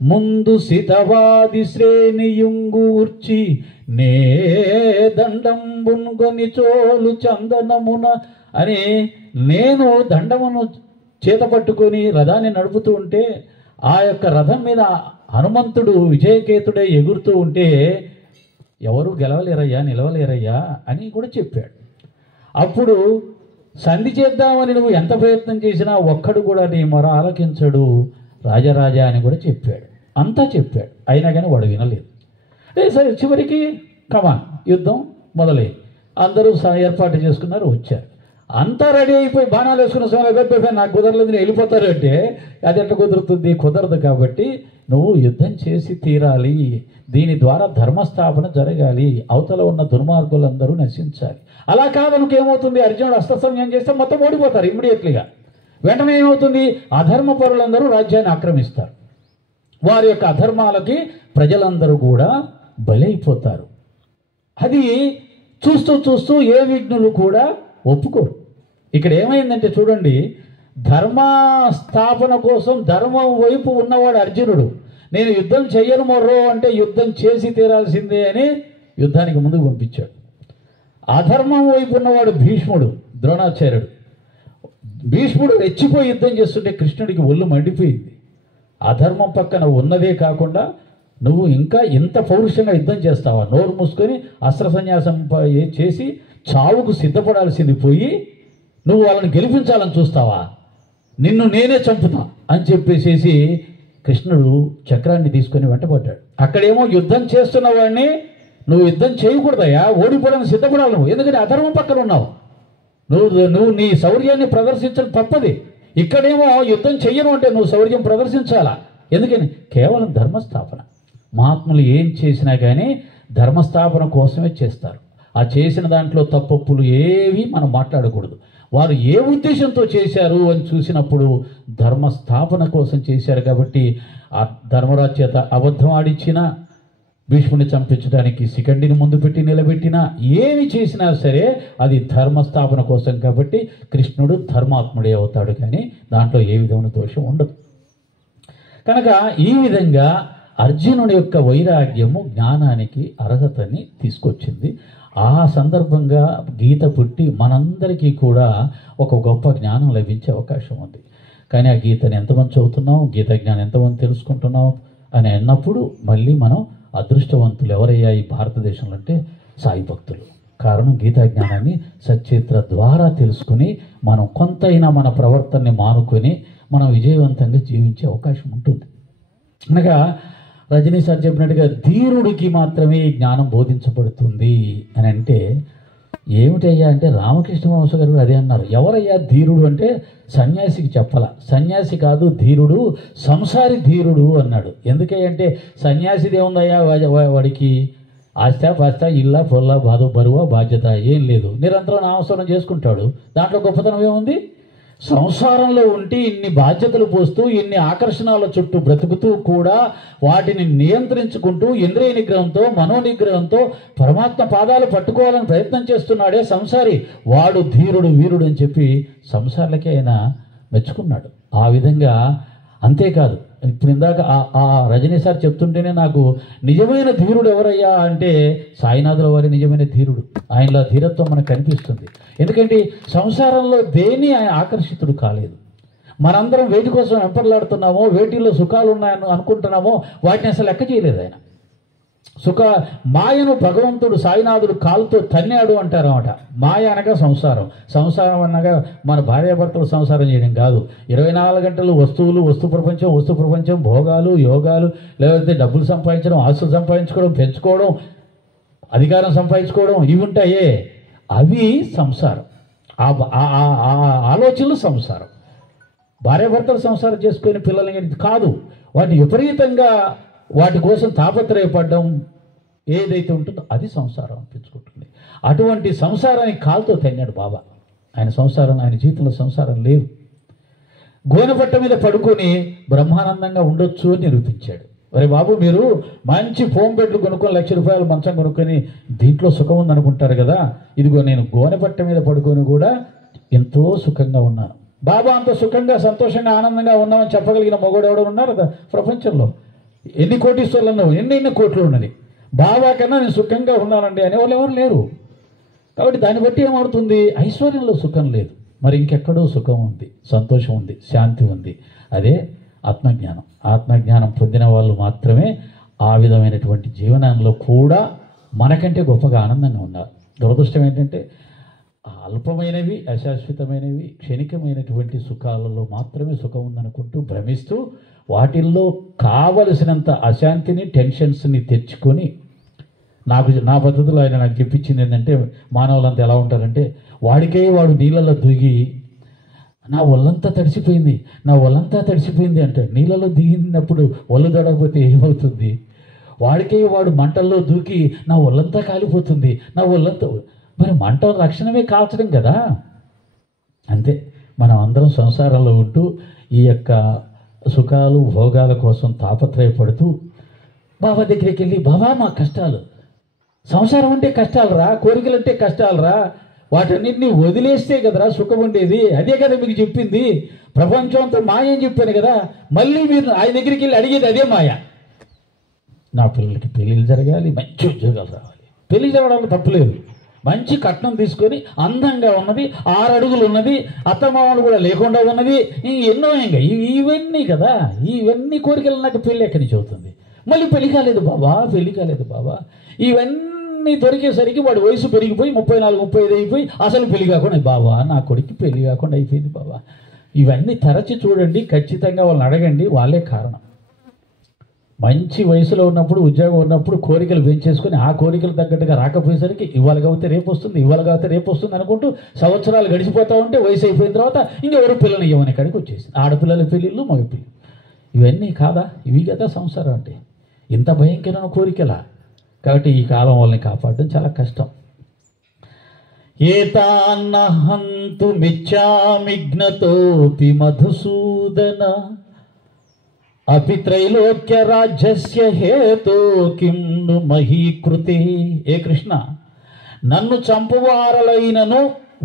ముందు సితవాది శ్రేణియుంగూర్చి నే దండంబున్గొని చోలు చందనమున అని నేను దండమును చేత పట్టుకొని రథాన్ని నడుపుతూ ఉంటే ఆ యొక్క రథం మీద హనుమంతుడు విజయకేతుడే ఎగురుతూ ఉంటే ఎవరు గెలవలేరయ్యా, నిలవలేరయ్యా అని కూడా చెప్పాడు. అప్పుడు సంధి చేద్దామని నువ్వు ఎంత ప్రయత్నం చేసినా ఒక్కడు కూడా నీ మొర ఆలకించడు రాజరాజా అని కూడా చెప్పాడు. అంతా చెప్పాడు, అయినా కానీ వాడు వినలేదు. సరే చివరికి కమాన్ యుద్ధం మొదలై అందరూ ఏర్పాటు చేసుకున్నారు, వచ్చారు. అంతా రెడీ అయిపోయి బాణాలు వేసుకున్న సమయంలో నాకు కుదరలేదు నేను వెళ్ళిపోతారు అంటే అది ఎట్లా కుదురుతుంది? కుదరదు. కాబట్టి నువ్వు యుద్ధం చేసి తీరాలి, దీని ద్వారా ధర్మస్థాపన జరగాలి, అవతల ఉన్న దుర్మార్గులందరూ నశించాలి. అలా కాదనుకు ఏమవుతుంది? అర్జునుడు అస్త్ర సంయమనం చేస్తే మొత్తం ఓడిపోతారు ఇమ్మీడియట్లీగా. వెంటనే ఏమవుతుంది? అధర్మ పరులందరూ రాజ్యాన్ని ఆక్రమిస్తారు. వారి యొక్క అధర్మాలకి ప్రజలందరూ కూడా బలైపోతారు. అది చూస్తూ చూస్తూ ఏ విఘ్నులు కూడా ఒప్పుకోరు. ఇక్కడ ఏమైందంటే చూడండి, ధర్మస్థాపన కోసం ధర్మం వైపు ఉన్నవాడు అర్జునుడు. నేను యుద్ధం చెయ్యను మొర్రో అంటే యుద్ధం చేసి తీరాల్సిందే అని యుద్ధానికి ముందుకు పంపించాడు. అధర్మం వైపు ఉన్నవాడు భీష్ముడు, ద్రోణాచార్యుడు. భీష్ముడు రెచ్చిపోయి యుద్ధం చేస్తుంటే కృష్ణుడికి ఒళ్ళు మండిపోయింది. అధర్మం పక్కన ఉన్నదే కాకుండా నువ్వు ఇంకా ఇంత పౌరుషంగా యుద్ధం చేస్తావా? నోరు మూసుకొని అస్త్ర సన్యాసం చేసి చావుకు సిద్ధపడాల్సింది పోయి నువ్వు వాళ్ళని గెలిపించాలని చూస్తావా? నిన్ను నేనే చంపుతా అని చెప్పేసేసి కృష్ణుడు చక్రాన్ని తీసుకొని వెంటబడ్డాడు. అక్కడేమో యుద్ధం చేస్తున్న వాడిని నువ్వు యుద్ధం చేయకూడదయా, ఓడిపోవడానికి సిద్ధపడాలి నువ్వు, ఎందుకంటే అధర్మం పక్కన ఉన్నావు. నువ్వు నీ శౌర్యాన్ని ప్రదర్శించడం తప్పది. ఇక్కడేమో యుద్ధం చెయ్యను అంటే నువ్వు శౌర్యం ప్రదర్శించాలా? ఎందుకని? కేవలం ధర్మస్థాపన. మహాత్ములు ఏం చేసినా కానీ ధర్మస్థాపన కోసమే చేస్తారు. ఆ చేసిన దాంట్లో తప్పొప్పులు ఏవి మనం మాట్లాడకూడదు. వారు ఏ ఉద్దేశంతో చేశారు అని చూసినప్పుడు ధర్మస్థాపన కోసం చేశారు. కాబట్టి ఆ ధర్మరాజు చేత అబద్ధం ఆడిచ్చినా, భీష్ముని చంపించడానికి శిఖండిని ముందు పెట్టి నిలబెట్టినా, ఏమి చేసినా సరే అది ధర్మస్థాపన కోసం. కాబట్టి కృష్ణుడు ధర్మాత్ముడే అవుతాడు, కానీ దాంట్లో ఏ విధమైన దోషం ఉండదు. కనుక ఈ విధంగా అర్జునుడి యొక్క వైరాగ్యము జ్ఞానానికి అర్హతని తీసుకొచ్చింది. ఆ సందర్భంగా గీత పుట్టి మనందరికీ కూడా ఒక గొప్ప జ్ఞానం లభించే అవకాశం ఉంది. కానీ ఆ గీతని ఎంతమంది చదువుతున్నాం, గీత జ్ఞానం ఎంతమంది తెలుసుకుంటున్నాం అని అన్నప్పుడు మళ్ళీ మనం అదృష్టవంతులు ఎవరయ్యా ఈ భారతదేశంలో అంటే సాయి భక్తులు. కారణం గీతా జ్ఞానాన్ని సచ్చరిత్ర ద్వారా తెలుసుకుని మనం కొంతైనా మన ప్రవర్తనని మానుకొని మనం విజయవంతంగా జీవించే అవకాశం ఉంటుంది. అనగా రజనీ సార్ చెప్పినట్టుగా ధీరుడికి మాత్రమే ఈ జ్ఞానం బోధించబడుతుంది అని అంటే ఏమిటయ్యా అంటే రామకృష్ణ వంశ గారు అదే అన్నారు. ఎవరయ్యా ధీరుడు అంటే సన్యాసికి చెప్పాల. సన్యాసి కాదు ధీరుడు, సంసారి ధీరుడు అన్నాడు. ఎందుకంటే సన్యాసిది ఏముందయ్యా వాడికి పాస్త ఇల్లా పొల్లా బరువా బాధ్యత ఏం లేదు, నిరంతరం నామస్మరణ చేసుకుంటాడు. దాంట్లో గొప్పతనం ఏముంది? సంసారంలో ఉండి ఇన్ని బాధ్యతలు పోస్తూ ఇన్ని ఆకర్షణల చుట్టూ బ్రతుకుతూ కూడా వాటిని నియంత్రించుకుంటూ ఇంద్రియ నిగ్రహంతో మనోనిగ్రహంతో పరమాత్మ పాదాలు పట్టుకోవాలని ప్రయత్నం చేస్తున్నాడే సంసారి, వాడు ధీరుడు వీరుడు అని చెప్పి సంసారులకే ఆయన మెచ్చుకున్నాడు. ఆ విధంగా అంతేకాదు, ఇప్పుడు ఇందాక ఆ రజనీ సార్ చెప్తుంటేనే నాకు నిజమైన ధీరుడు ఎవరయ్యా అంటే సాయినాథుల వారి నిజమైన ధీరుడు. ఆయనలో ధీరత్వం మనకు కనిపిస్తుంది. ఎందుకంటే సంసారంలో దేన్ని ఆయన ఆకర్షితుడు కాలేదు. మనందరం వేటి కోసం వెంపర్లాడుతున్నామో, వేటిల్లో సుఖాలు ఉన్నాయని అనుకుంటున్నామో వాటిని అసలు లెక్క చేయలేదు ఆయన. మాయను భగవంతుడు సాయినాథుడు కాలుతో తన్నాడు అంటారు అన్నమాట. మాయ అనగా సంసారం, సంసారం అనగా మన భార్యాభర్తలు సంసారం చేయడం కాదు. 24 గంటలు వస్తువులు, వస్తు ప్రపంచం, భోగాలు, యోగాలు, లేకపోతే డబ్బులు సంపాదించడం, ఆస్తులు సంపాదించుకోవడం, పెంచుకోవడం, అధికారం సంపాదించుకోవడం, ఇవి ఉంటాయే అవి సంసారం. ఆలోచనలు సంసారం. భార్యాభర్తలు సంసారం చేసుకుని పిల్లలు కాదు, వాటిని విపరీతంగా వాటి కోసం తాపత్రయపడడం ఏదైతే ఉంటుందో అది సంసారం అనిపించుకుంటుంది. అటువంటి సంసారాన్ని కాలుతో తన్నాడు బాబా. ఆయన సంసారం, ఆయన జీవితంలో సంసారం లేదు. గోనెపట్ట మీద పడుకొని బ్రహ్మానందంగా ఉండొచ్చు అని నిరూపించాడు. అరే బాబు, మీరు మంచి ఫోమ్ బెడ్లు కొనుక్కొని ₹1,00,000 మంచం కొనుక్కొని దీంట్లో సుఖం ఉందనుకుంటారు కదా, ఇదిగో నేను గోనెపట్ట మీద పడుకొని కూడా ఎంతో సుఖంగా ఉన్నాను. బాబా అంత సుఖంగా సంతోషంగా ఆనందంగా ఉన్నామని చెప్పగలిగిన మొగోడు ఎవడో ఉన్నారు కదా ప్రపంచంలో? ఎన్ని కోటీశ్వర్లు ఉన్నావు, ఎన్ని కోట్లు ఉన్నది. బాబా కన్నా నేను సుఖంగా ఉన్నానండి అనేవాళ్ళు ఎవరు లేరు. కాబట్టి దాన్ని బట్టి ఏమవుతుంది? ఐశ్వర్యంలో సుఖం లేదు, మరి ఇంకెక్కడో సుఖం ఉంది, సంతోషం ఉంది, శాంతి ఉంది. అదే ఆత్మజ్ఞానం. ఆత్మజ్ఞానం పొందిన వాళ్ళు మాత్రమే ఆ విధమైనటువంటి జీవనంలో కూడా మనకంటే గొప్పగా ఆనందంగా ఉన్నారు. దురదృష్టం ఏంటంటే అల్పమైనవి, అశాశ్వతమైనవి, క్షణికమైనటువంటి సుఖాలలో మాత్రమే సుఖం ఉందనుకుంటూ భ్రమిస్తూ వాటిల్లో కావలసినంత అశాంతిని, టెన్షన్స్ని తెచ్చుకొని నా పద్ధతిలో ఆయన నాకు చెప్పించింది ఏంటంటే, మానవులంతా ఎలా ఉంటారంటే వాడు నీళ్ళలో దిగి నా ఒళ్ళంతా తడిసిపోయింది అంటాడు. నీళ్ళలో దిగినప్పుడు ఒళ్ళు తడకపోతే ఏమవుతుంది? వాడు మంటల్లో దూకి నా ఒళ్ళంతా కాలిపోతుంది, మరి మంట లక్షణమే కాల్చడం కదా. అంతే, మనం అందరం సంసారంలో ఉంటూ ఈ యొక్క సుఖాలు భోగాల కోసం తాపత్రయపడుతూ బాబా దగ్గరికి వెళ్ళి, బాబా మా కష్టాలు, సంసారం అంటే కష్టాలు రా, కోరికలు అంటే కష్టాలు రా, వాటన్నిటిని వదిలేస్తే కదరా సుఖం ఉండేది, అదే కదా మీకు చెప్పింది, ప్రపంచం అంతా మాయ అని చెప్పాను కదా, మళ్ళీ మీరు ఆయన దగ్గరికి వెళ్ళి అడిగేది అదే మాయ. నా పిల్లలకి పెళ్ళిళ్ళు జరగాలి, మంచి ఉద్యోగాలు రావాలి, పెళ్ళి జరగడానికి తప్పులేదు, మంచి కట్నం తీసుకొని అందంగా ఉన్నది, 6 అడుగులు ఉన్నది, అత్తమామలు కూడా లేకుండా ఉన్నది, ఎన్నో ఇంకా ఇవన్నీ కదా, ఇవన్నీ కోరికలు నాకు పెళ్ళి ఎక్కడి నుంచి అవుతుంది? మళ్ళీ పెళ్లి కాలేదు బాబా, ఇవన్నీ దొరికేసరికి వాడి వయసు పెరిగిపోయి 34-35 అయిపోయి అసలు పెళ్లి కాకుండా, బాబా నా కొడుకు పెళ్లి కాకుండా అయిపోయింది బాబా. ఇవన్నీ తరచి చూడండి, ఖచ్చితంగా వాళ్ళని అడగండి, వాళ్ళే కారణం. మంచి వయసులో ఉన్నప్పుడు, ఉద్యోగం ఉన్నప్పుడు కోరికలు పెంచేసుకొని ఆ కోరికలు తగ్గట్టుగా రాకపోయేసరికి ఇవాళ కాకపోతే రేపు వస్తుంది అనుకుంటూ సంవత్సరాలు గడిచిపోతూ ఉంటే వయసు అయిపోయిన తర్వాత ఇంకెవరు పిల్లలు ఇవ్వని కాడికి వచ్చేసింది. ఆడపిల్లల పెళ్ళిళ్ళు, మగ పెళ్ళి, ఇవన్నీ కాదా? ఇవి కదా సంసారం అంటే. ఇంత భయంకరమైన కోరికలా? కాబట్టి ఈ కాలం వాళ్ళని కాపాడడం చాలా కష్టం. ఏతాన్నహంతు మిచ్చామిఘ్నతోపి మధుసూదన అపి త్రైలోక్య రాజ్యస్య హేతో కిం ను మహీకృతే. ఏ కృష్ణ, నన్ను చంపువారలైనను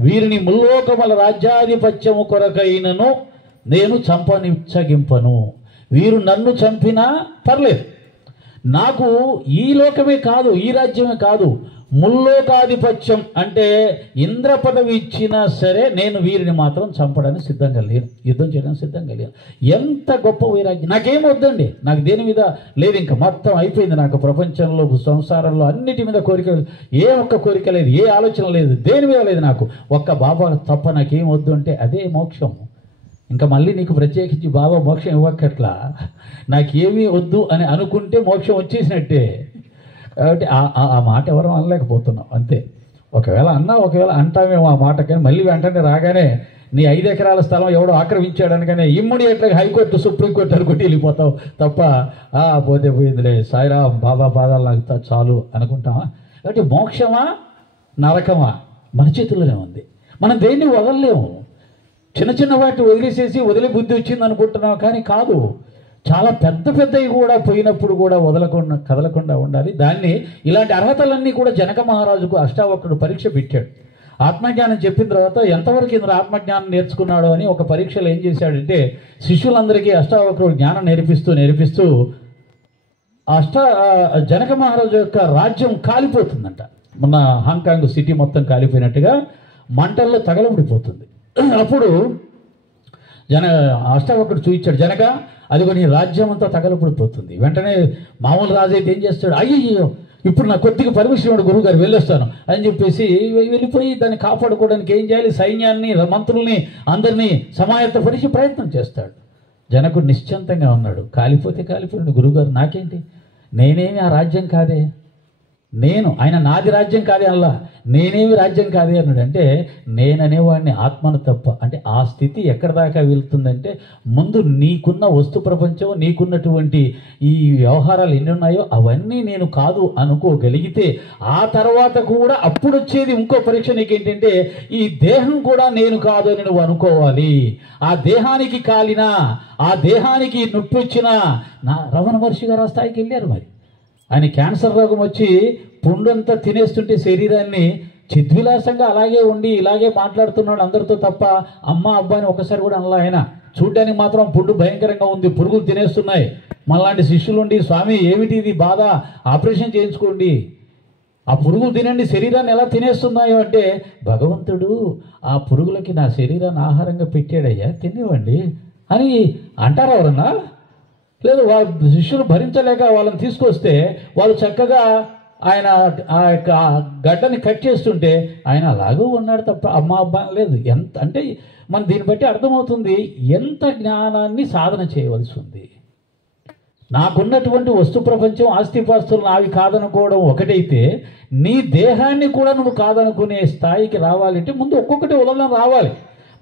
వీరిని ముల్లోకముల రాజ్యాధిపత్యము కొరకైనను నేను చంపనిచ్చగింపను. వీరు నన్ను చంపినా పర్లేదు, నాకు ఈ లోకమే కాదు, ఈ రాజ్యమే కాదు, ముల్లోకాధిపత్యం అంటే ఇంద్ర పదవి ఇచ్చినా సరే నేను వీరిని మాత్రం చంపడానికి సిద్ధంగా లేను, యుద్ధం చేయడానికి సిద్ధంగా లేను. ఎంత గొప్ప వైరాగ్యం! నాకేం వద్దండి, నాకు దేని మీద లేదు, ఇంకా మొత్తం అయిపోయింది. నాకు ప్రపంచంలో, సంసారంలో అన్నిటి మీద కోరిక, ఏ ఒక్క కోరిక లేదు, ఏ ఆలోచన లేదు, దేని మీద లేదు. నాకు ఒక్క బాబా తప్ప నాకేం వద్దు అంటే అదే మోక్షం. ఇంకా మళ్ళీ నీకు ప్రత్యేకించి బాబా మోక్షం ఇవ్వక్కట్లా, నాకేమీ వద్దు అని అనుకుంటే మోక్షం వచ్చేసినట్టే. కాబట్టి ఆ మాట ఎవరు అనలేకపోతున్నాం, అంతే. ఒకవేళ అంటామేమో ఆ మాట, కానీ మళ్ళీ వెంటనే రాగానే నీ 5 ఎకరాల స్థలం ఎవడో ఆక్రమించాడనగానే ఇమ్మీడియట్గా హైకోర్టు సుప్రీంకోర్టు అనుకుంటే వెళ్ళిపోతావు తప్ప పోతే పోయిందిలే సాయిరాం బాబా పాదాలు లాగుతా చాలు అనుకుంటామా? కాబట్టి మోక్షమా నరకమా మన చేతుల్లోనే ఉంది. మనం దేన్ని వదలలేము. చిన్న చిన్న వాటిని వదిలేసేసి వదిలే బుద్ధి వచ్చింది అనుకుంటున్నాం, కానీ కాదు. చాలా పెద్ద పెద్దవి కూడా పోయినప్పుడు కూడా కదలకుండా ఉండాలి. దాన్ని ఇలాంటి అర్హతలన్నీ కూడా జనక మహారాజుకు అష్టావక్రుడు పరీక్ష పెట్టాడు. ఆత్మజ్ఞానం చెప్పిన తర్వాత ఎంతవరకు ఇందులో ఆత్మజ్ఞానం నేర్చుకున్నాడు అని ఒక పరీక్షలో ఏం చేశాడంటే, శిష్యులందరికీ అష్టావక్రుడు జ్ఞానం నేర్పిస్తూ జనక మహారాజు యొక్క రాజ్యం కాలిపోతుందంట. మొన్న హాంకాంగ్ సిటీ మొత్తం కాలిపోయినట్టుగా మంటల్లో తగలబడిపోతుంది. అప్పుడు అష్టావక్రుడు చూపించాడు, జనక అదిగో నీ రాజ్యం అంతా తగలబడిపోతుంది. వెంటనే మామూలు రాజు అయితే ఏం చేస్తాడు, అయ్యో ఇప్పుడు నా కొద్దిగా పర్మిషన్ ఇవ్వండి గురువుగారు వెళ్ళొస్తాను అని చెప్పేసి వెళ్ళిపోయి దాన్ని కాపాడుకోవడానికి ఏం చేయాలి, సైన్యాన్ని మంత్రుల్ని అందరినీ సమాయత్తపరిచి ప్రయత్నం చేస్తాడు. జనకుడు నిశ్చింతంగా ఉన్నాడు. కాలిపోతే కాలిపోయింది, గురువుగారు నాకేంటి, నేనేమి ఆ రాజ్యం కాదే, ఆయన నాది రాజ్యం కాదే అల్లా, నేనేమి రాజ్యం కాదే అన్నాడు. అంటే నేననేవాడిని ఆత్మను తప్ప. అంటే ఆ స్థితి ఎక్కడి దాకా వెళ్తుందంటే, ముందు నీకున్న వస్తు ప్రపంచం, నీకున్నటువంటి ఈ వ్యవహారాలు ఎన్ని ఉన్నాయో అవన్నీ నేను కాదు అనుకోగలిగితే, ఆ తర్వాత కూడా అప్పుడు వచ్చేది ఇంకో పరీక్ష నీకేంటంటే, ఈ దేహం కూడా నేను కాదు అని నువ్వు అనుకోవాలి. ఆ దేహానికి కాలినా, ఆ దేహానికి నొప్పి వచ్చినా, రమణ మహర్షి గారు ఆ స్థాయికి వెళ్ళారు. మరి ఆయన క్యాన్సర్ రోగం వచ్చి పుండంతా తినేస్తుంటే శరీరాన్ని చిద్విలాసంగా అలాగే ఉండి ఇలాగే మాట్లాడుతున్నాడు అందరితో తప్ప అమ్మ అబ్బా అని ఒకసారి కూడా అనలా. ఆయన చూడ్డానికి మాత్రం పుండు భయంకరంగా ఉంది, పురుగులు తినేస్తున్నాయి. మనలాంటి శిష్యులు ఉండి, స్వామి ఏమిటి ఇది బాధ, ఆపరేషన్ చేయించుకోండి, ఆ పురుగులు తినండి, శరీరాన్ని ఎలా తినేస్తున్నాయో అంటే, భగవంతుడు ఆ పురుగులకి నా శరీరాన్ని ఆహారంగా పెట్టాడయ్యా, తినేవండి అని అంటారు ఎవరన్నా? లేదు, వాళ్ళ శిష్యులు భరించలేక వాళ్ళని తీసుకొస్తే వాళ్ళు చక్కగా ఆయన ఆ యొక్క గడ్డని కట్ చేస్తుంటే ఆయన అలాగూ ఉన్నాడు తప్ప అమ్మ అబ్బా లేదు. ఎంత అంటే మన దీన్ని బట్టి అర్థమవుతుంది ఎంత జ్ఞానాన్ని సాధన చేయవలసి ఉంది. నాకున్నటువంటి వస్తు ప్రపంచం, ఆస్తిపాస్తులు నావి కాదనుకోవడం ఒకటైతే, నీ దేహాన్ని కూడా నువ్వు కాదనుకునే స్థాయికి రావాలంటే ముందు ఒక్కొక్కటి ఉదాహరణ రావాలి.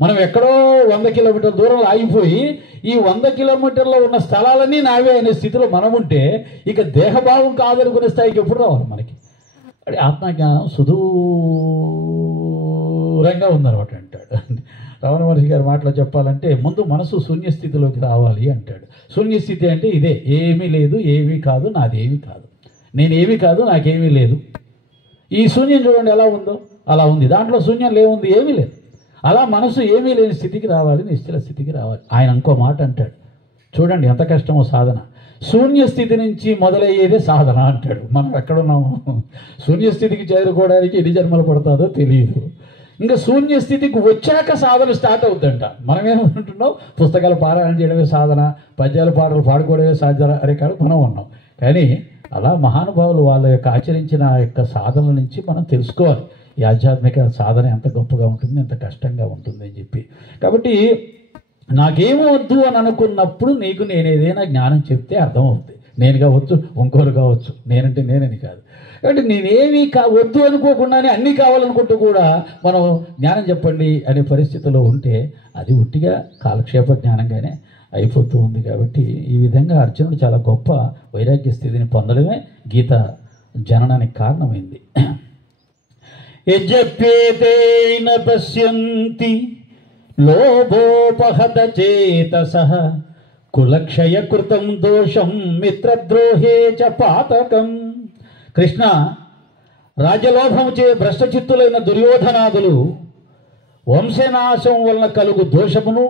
మనం ఎక్కడో 100 కిలోమీటర్ల దూరంలో ఆగిపోయి ఈ 100 కిలోమీటర్లో ఉన్న స్థలాలన్నీ నావే అనే స్థితిలో మనం ఉంటే ఇక దేహభావం కాదనుకునే స్థాయికి ఎప్పుడు రావాలి మనకి? అది ఆత్మజ్ఞానం సుదూరంగా ఉందన్నమాట అంటాడు. రమణ మహర్షి గారి మాటలో చెప్పాలంటే, ముందు మనసు శూన్యస్థితిలోకి రావాలి అంటాడు. శూన్యస్థితి అంటే ఇదే, ఏమీ లేదు, ఏమీ కాదు, నాదేమీ కాదు, నేనేమీ కాదు, నాకేమీ లేదు. ఈ శూన్యం చూడండి ఎలా ఉందో అలా ఉంది. దాంట్లో శూన్యం లేవుంది, ఏమీ లేదు. అలా మనసు ఏమీ లేని స్థితికి రావాలి, నిశ్చల స్థితికి రావాలి. ఆయన ఇంకో మాట అంటాడు, చూడండి ఎంత కష్టమో సాధన. శూన్యస్థితి నుంచి మొదలయ్యేదే సాధన అంటాడు. మనం ఎక్కడున్నాము? శూన్యస్థితికి చేరుకోవడానికి ఎన్ని జన్మలు పడుతుందో తెలియదు. ఇంకా శూన్యస్థితికి వచ్చాక సాధన స్టార్ట్ అవుతుందంట. మనం ఏమంటున్నాం, పుస్తకాలు పారాయణ చేయడమే సాధన, పద్యాలు పాటలు పాడుకోవడమే సాధన అనే కాదు మనం ఉన్నాం. కానీ అలా మహానుభావులు వాళ్ళ యొక్క ఆచరించిన యొక్క సాధనల నుంచి మనం తెలుసుకోవాలి ఈ ఆధ్యాత్మిక సాధన ఎంత గొప్పగా ఉంటుంది, ఎంత కష్టంగా ఉంటుంది అని చెప్పి. కాబట్టి నాకేమో వద్దు అని అనుకున్నప్పుడు నీకు నేను ఏదైనా జ్ఞానం చెప్తే అర్థమవుతుంది. నేను కావచ్చు, ఇంకోరు కావచ్చు, నేనంటే నేనని కాదు. కాబట్టి నేనేమీ వద్దు అనుకోకుండానే అన్నీ కావాలనుకుంటూ కూడా మనం జ్ఞానం చెప్పండి అనే పరిస్థితిలో ఉంటే అది ఉట్టిగా కాలక్షేప జ్ఞానంగానే అయిపోతూ ఉంది. కాబట్టి ఈ విధంగా అర్జునుడు చాలా గొప్ప వైరాగ్య స్థితిని పొందడమే గీత జననానికి కారణమైంది. యజ్జప్యేతేన పశ్యంతి లోభోపహత చేతసః కులక్షయ కృతం దోషం మిత్రద్రోహే చ పాతకం. కృష్ణ, రాజ్యలోభముచే భ్రష్టచిత్తులైన దుర్యోధనాదులు వంశనాశం వలన కలుగు దోషమును,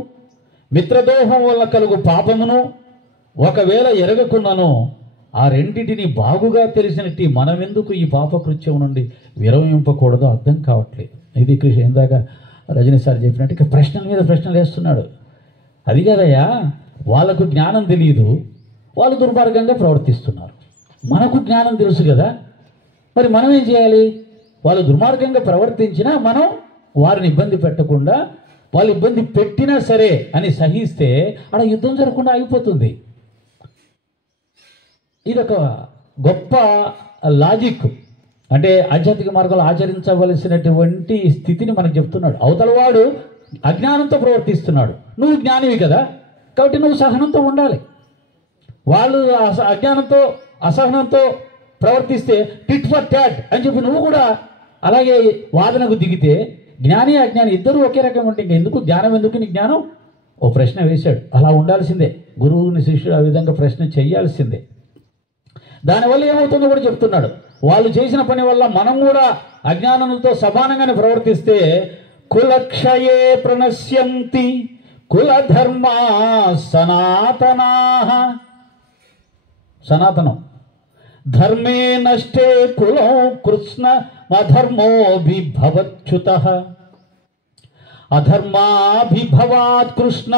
మిత్రదోహం వలన కలుగు పాపమును ఒకవేళ ఎరగకున్నను ఆ రెండిటిని బాగుగా తెలిసినట్టు మనమెందుకు ఈ పాపకృత్యం నుండి విరమింపకూడదో అర్థం కావట్లేదు. ఇది కృష్ణ ఇందాక రజనీ సార్ చెప్పినట్టు ఇక ప్రశ్నల మీద ప్రశ్నలు వేస్తున్నాడు. అది కదయ్యా, వాళ్ళకు జ్ఞానం తెలియదు, వాళ్ళు దుర్మార్గంగా ప్రవర్తిస్తున్నారు. మనకు జ్ఞానం తెలుసు కదా, మరి మనం ఏం చేయాలి? వాళ్ళు దుర్మార్గంగా ప్రవర్తించినా మనం వారిని ఇబ్బంది పెట్టకుండా, వాళ్ళు ఇబ్బంది పెట్టినా సరే అని సహిస్తే అక్కడ యుద్ధం జరగకుండా అయిపోతుంది. ఇదొక గొప్ప లాజిక్. అంటే ఆధ్యాత్మిక మార్గంలో ఆచరించవలసినటువంటి స్థితిని మనకు చెప్తున్నాడు. అవతలవాడు అజ్ఞానంతో ప్రవర్తిస్తున్నాడు, నువ్వు జ్ఞానివి కదా, కాబట్టి నువ్వు సహనంతో ఉండాలి. వాళ్ళు అజ్ఞానంతో అసహనంతో ప్రవర్తిస్తే టిట్ ఫర్ టాట్ అని చెప్పి నువ్వు కూడా అలాగే వాదనకు దిగితే జ్ఞాని అజ్ఞాని ఇద్దరు ఒకే రకం ఉంటే ఎందుకు జ్ఞానం, ఎందుకు నీ జ్ఞానం? ఓ ప్రశ్న వేశాడు. అలా ఉండాల్సిందే, గురువుని శిష్యుడు ఆ విధంగా ప్రశ్న చేయాల్సిందే. దానివల్ల ఏమవుతుందో కూడా చెప్తున్నాడు. వాళ్ళు చేసిన పని వల్ల మనం కూడా అజ్ఞానంతో సమానంగానే ప్రవర్తిస్తే కులక్షయే ప్రణశ్యంతి కులధర్మా సనాతనా. సనాతనం ధర్మే నష్టే కులం కృష్ణ అధర్మోభిభవచ్యుత. అధర్మాభిభవాత్ కృష్ణ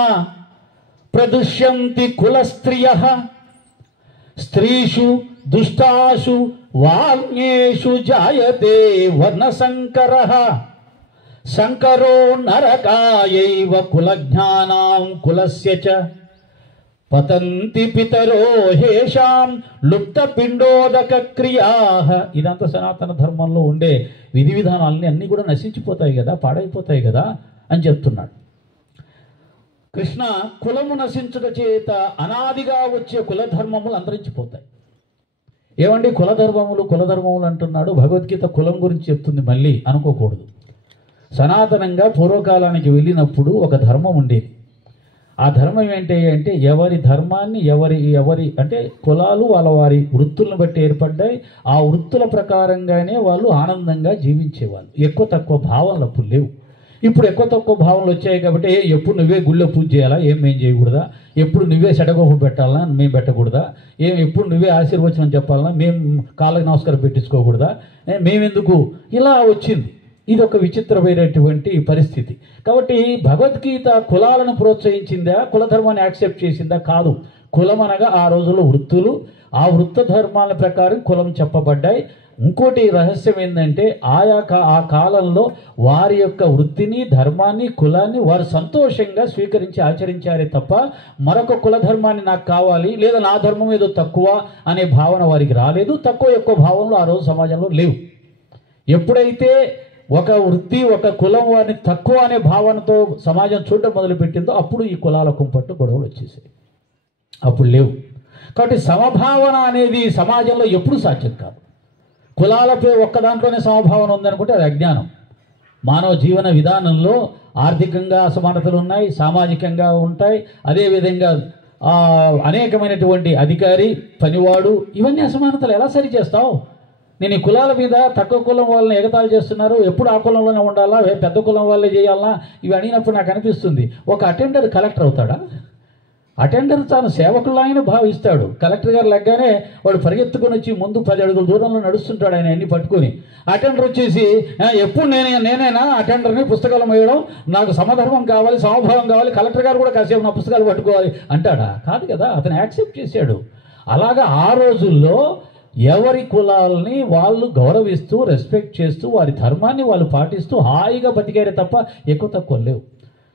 ప్రదుష్యంతి కులస్త్రియః. స్త్రీషు దుష్టాషు వాల్యేషు జాయతే వర్ణశంకరః. శంకరో నరకాయైవ కులజ్ఞానాం కులస్య చ. పతంతి పితరో హేషాం లుప్త పిండోదక క్రియాః. ఇదంతా సనాతన ధర్మంలో ఉండే విధి విధానాలని అన్నీ కూడా నశించిపోతాయి కదా, పాడైపోతాయి కదా అని చెప్తున్నాడు కృష్ణ. కులము నశించుట చేత అనాదిగా వచ్చే కులధర్మములు అంతరించిపోతాయి. ఏమండి కులధర్మములు అంటున్నాడు, భగవద్గీత కులం గురించి చెప్తుంది మళ్ళీ అనుకోకూడదు. సనాతనంగా పూర్వకాలానికి వెళ్ళినప్పుడు ఒక ధర్మం ఉండేది. ఆ ధర్మం ఏంటి అంటే ఎవరి ధర్మాన్ని ఎవరి అంటే కులాలు వాళ్ళ వారి వృత్తులను బట్టి ఏర్పడ్డాయి. ఆ వృత్తుల ప్రకారంగానే వాళ్ళు ఆనందంగా జీవించేవాళ్ళు. ఎక్కువ తక్కువ భావనలు అప్పుడు లేవు. ఇప్పుడు ఎక్కువ తక్కువ భావనలు వచ్చాయి కాబట్టి ఎప్పుడు నువ్వే గుళ్ళో పూజ చేయాలా, మేము చేయకూడదా? ఎప్పుడు నువ్వే సెడగోపు పెట్టాలన్నా మేము పెట్టకూడదా? ఎప్పుడు నువ్వే ఆశీర్వచనం చెప్పాలన్నా మేము కాళ్ళకి నమస్కారం పెట్టించుకోకూడదా? మేమెందుకు? ఇలా వచ్చింది. ఇది ఒక విచిత్రమైనటువంటి పరిస్థితి. కాబట్టి భగవద్గీత కులాలను ప్రోత్సహించిందా, కులధర్మాన్ని యాక్సెప్ట్ చేసిందా? కాదు. కులం అనగా ఆ రోజుల్లో వృత్తులు, ఆ వృత్త ధర్మాల ప్రకారం కులం చెప్పబడ్డాయి. ఇంకోటి రహస్యం ఏంటంటే ఆ కాలంలో వారి యొక్క వృత్తిని, ధర్మాన్ని, కులాన్ని వారు సంతోషంగా స్వీకరించి ఆచరించారే తప్ప మరొక కులధర్మాన్ని నాకు కావాలి లేదా నా ధర్మం ఏదో తక్కువ అనే భావన వారికి రాలేదు. తక్కువ ఎక్కువ భావనలు ఆ రోజు సమాజంలో లేవు. ఎప్పుడైతే ఒక వృత్తి ఒక కులం వారిని తక్కువ అనే భావనతో సమాజం చూడటం మొదలుపెట్టిందో అప్పుడు ఈ కులాల కుంపట్టు గొడవలు వచ్చేసాయి. అప్పుడు లేవు. కాబట్టి సమభావన అనేది సమాజంలో ఎప్పుడు సాధ్యం కాదు. కులాలపై ఒక్క దాంట్లోనే సమభావన ఉందనుకుంటే అది అజ్ఞానం. మానవ జీవన విధానంలో ఆర్థికంగా అసమానతలు ఉన్నాయి, సామాజికంగా ఉంటాయి. అదేవిధంగా అనేకమైనటువంటి అధికారి, పనివాడు, ఇవన్నీ అసమానతలు ఎలా సరి చేస్తావు? నేను ఈ కులాల మీద తక్కువ కులం వాళ్ళని ఎగతాళి చేస్తున్నారు, ఎప్పుడు ఆ కులంలోనే ఉండాలా, పెద్ద కులం వాళ్ళే చేయాలా, ఇవి అడిగినప్పుడు నాకు అనిపిస్తుంది, ఒక అటెండర్ కలెక్టర్ అవుతాడా? అటెండర్ తాను సేవకులాయన భావిస్తాడు. కలెక్టర్ గారు లెగ్గానే వాడు పరిగెత్తుకొని వచ్చి ముందు 10 అడుగుల దూరంలో నడుస్తుంటాడు ఆయన అన్ని పట్టుకొని. అటెండర్ వచ్చేసి ఎప్పుడు నేనేనా అటెండర్ని పుస్తకాలు వేయడం, నాకు సమధర్మం కావాలి, సమభావం కావాలి, కలెక్టర్ గారు కూడా కాసేపు నా పుస్తకాలు పట్టుకోవాలి అంటాడా? కాదు కదా, అతను యాక్సెప్ట్ చేశాడు. అలాగా ఆ రోజుల్లో ఎవరి కులాలని వాళ్ళు గౌరవిస్తూ రెస్పెక్ట్ చేస్తూ వారి ధర్మాన్ని వాళ్ళు పాటిస్తూ హాయిగా బతికారే తప్ప ఎక్కువ తక్కువ లేవు.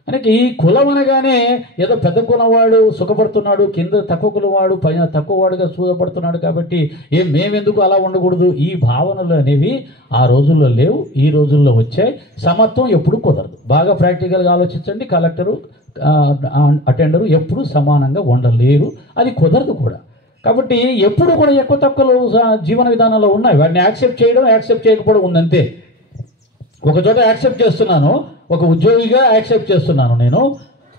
మనకి ఈ కులం అనగానే ఏదో పెద్ద కులం వాడు సుఖపడుతున్నాడు, కింద తక్కువ కులం వాడు పైన తక్కువ వాడుగా సుఖపడుతున్నాడు కాబట్టి మేమెందుకు అలా ఉండకూడదు, ఈ భావనలు అనేవి ఆ రోజుల్లో లేవు, ఈ రోజుల్లో వచ్చాయి. సమత్వం ఎప్పుడు కుదరదు. బాగా ప్రాక్టికల్గా ఆలోచించండి. కలెక్టరు అటెండరు ఎప్పుడు సమానంగా ఉండలేరు, అది కుదరదు కూడా. కాబట్టి ఎప్పుడు కూడా ఎక్కువ తక్కువలు జీవన విధానంలో ఉన్నాయి. వాటిని యాక్సెప్ట్ చేయడం, యాక్సెప్ట్ చేయకపోవడం ఉందంతే. ఒక చోట యాక్సెప్ట్ చేస్తున్నాను, ఒక ఉద్యోగిగా యాక్సెప్ట్ చేస్తున్నాను, నేను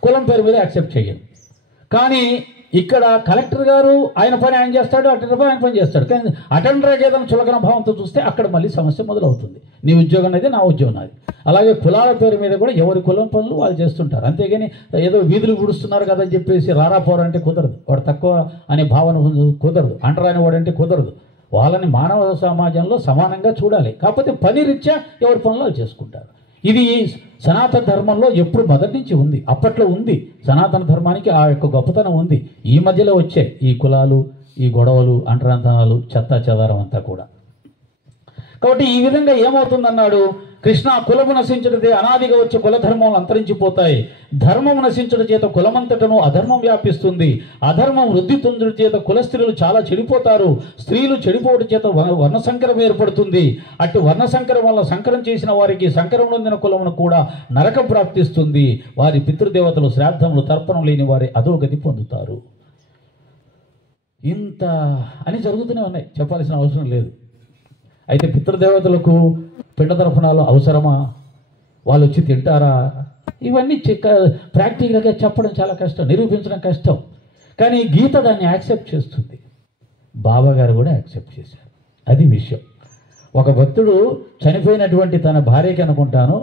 కులం పేరు మీద యాక్సెప్ట్ చేయను. కానీ ఇక్కడ కలెక్టర్ గారు ఆయన పని ఆయన చేస్తాడు, అటెండర్ పని ఆయన పని చేస్తాడు. కానీ అటెండర్ ఏదైనా చులకన భావంతో చూస్తే అక్కడ మళ్ళీ సమస్య మొదలవుతుంది. నీ ఉద్యోగం అనేది నా ఉద్యోగం నాది. అలాగే కులాల పేరు మీద కూడా ఎవరి కులం పనులు వాళ్ళు చేస్తుంటారు. అంతేగాని ఏదో వీధులు గుడుస్తున్నారు కదా అని చెప్పేసి రారాపోరంటే కుదరదు. వాడు తక్కువ అనే భావన కుదరదు. అంటరాని వాడంటే కుదరదు. వాళ్ళని మానవ సమాజంలో సమానంగా చూడాలి. కాకపోతే పని రీత్యా ఎవరి పనులు వాళ్ళు చేసుకుంటారు. ఇది సనాతన ధర్మంలో ఎప్పుడు మొదటి నుంచి ఉంది, అప్పట్లో ఉంది. సనాతన ధర్మానికి ఆ యొక్క గొప్పతనం ఉంది. ఈ మధ్యలో వచ్చాయి ఈ కులాలు, ఈ గొడవలు, అంటరాంతనాలు, చెత్త చెదారం అంతా కూడా. కాబట్టి ఈ విధంగా ఏమవుతుందన్నాడు కృష్ణ కులము నశించడదే అనాదిగా వచ్చే కులధర్మములు అంతరించిపోతాయి. ధర్మము నశించడం చేత కులమంతటను అధర్మం వ్యాపిస్తుంది. అధర్మం వృద్ధి పొందడం చేత కుల స్త్రీలు చాలా చెడిపోతారు. స్త్రీలు చెడిపోవడం చేత వర్ణ సంకరం ఏర్పడుతుంది. అటు వర్ణ సంకరం వల్ల సంకరం చేసిన వారికి సంకరం నొందిన కులమును కూడా నరకం ప్రాప్తిస్తుంది. వారి పితృదేవతలు శ్రాద్ధములు తర్పణం లేని వారి అధోగతి పొందుతారు. ఇంత అని జరుగుతూనే ఉన్నాయి, చెప్పాల్సిన అవసరం లేదు. అయితే పితృదేవతలకు పిండ తర్పణాలు అవసరమా? వాళ్ళు వచ్చి తింటారా? ఇవన్నీ ప్రాక్టికల్గా చెప్పడం చాలా కష్టం, నిరూపించడం కష్టం. కానీ గీత దాన్ని యాక్సెప్ట్ చేస్తుంది. బాబాగారు కూడా యాక్సెప్ట్ చేశారు. అది విషయం. ఒక భక్తుడు చనిపోయినటువంటి తన భార్యకి అనుకుంటాను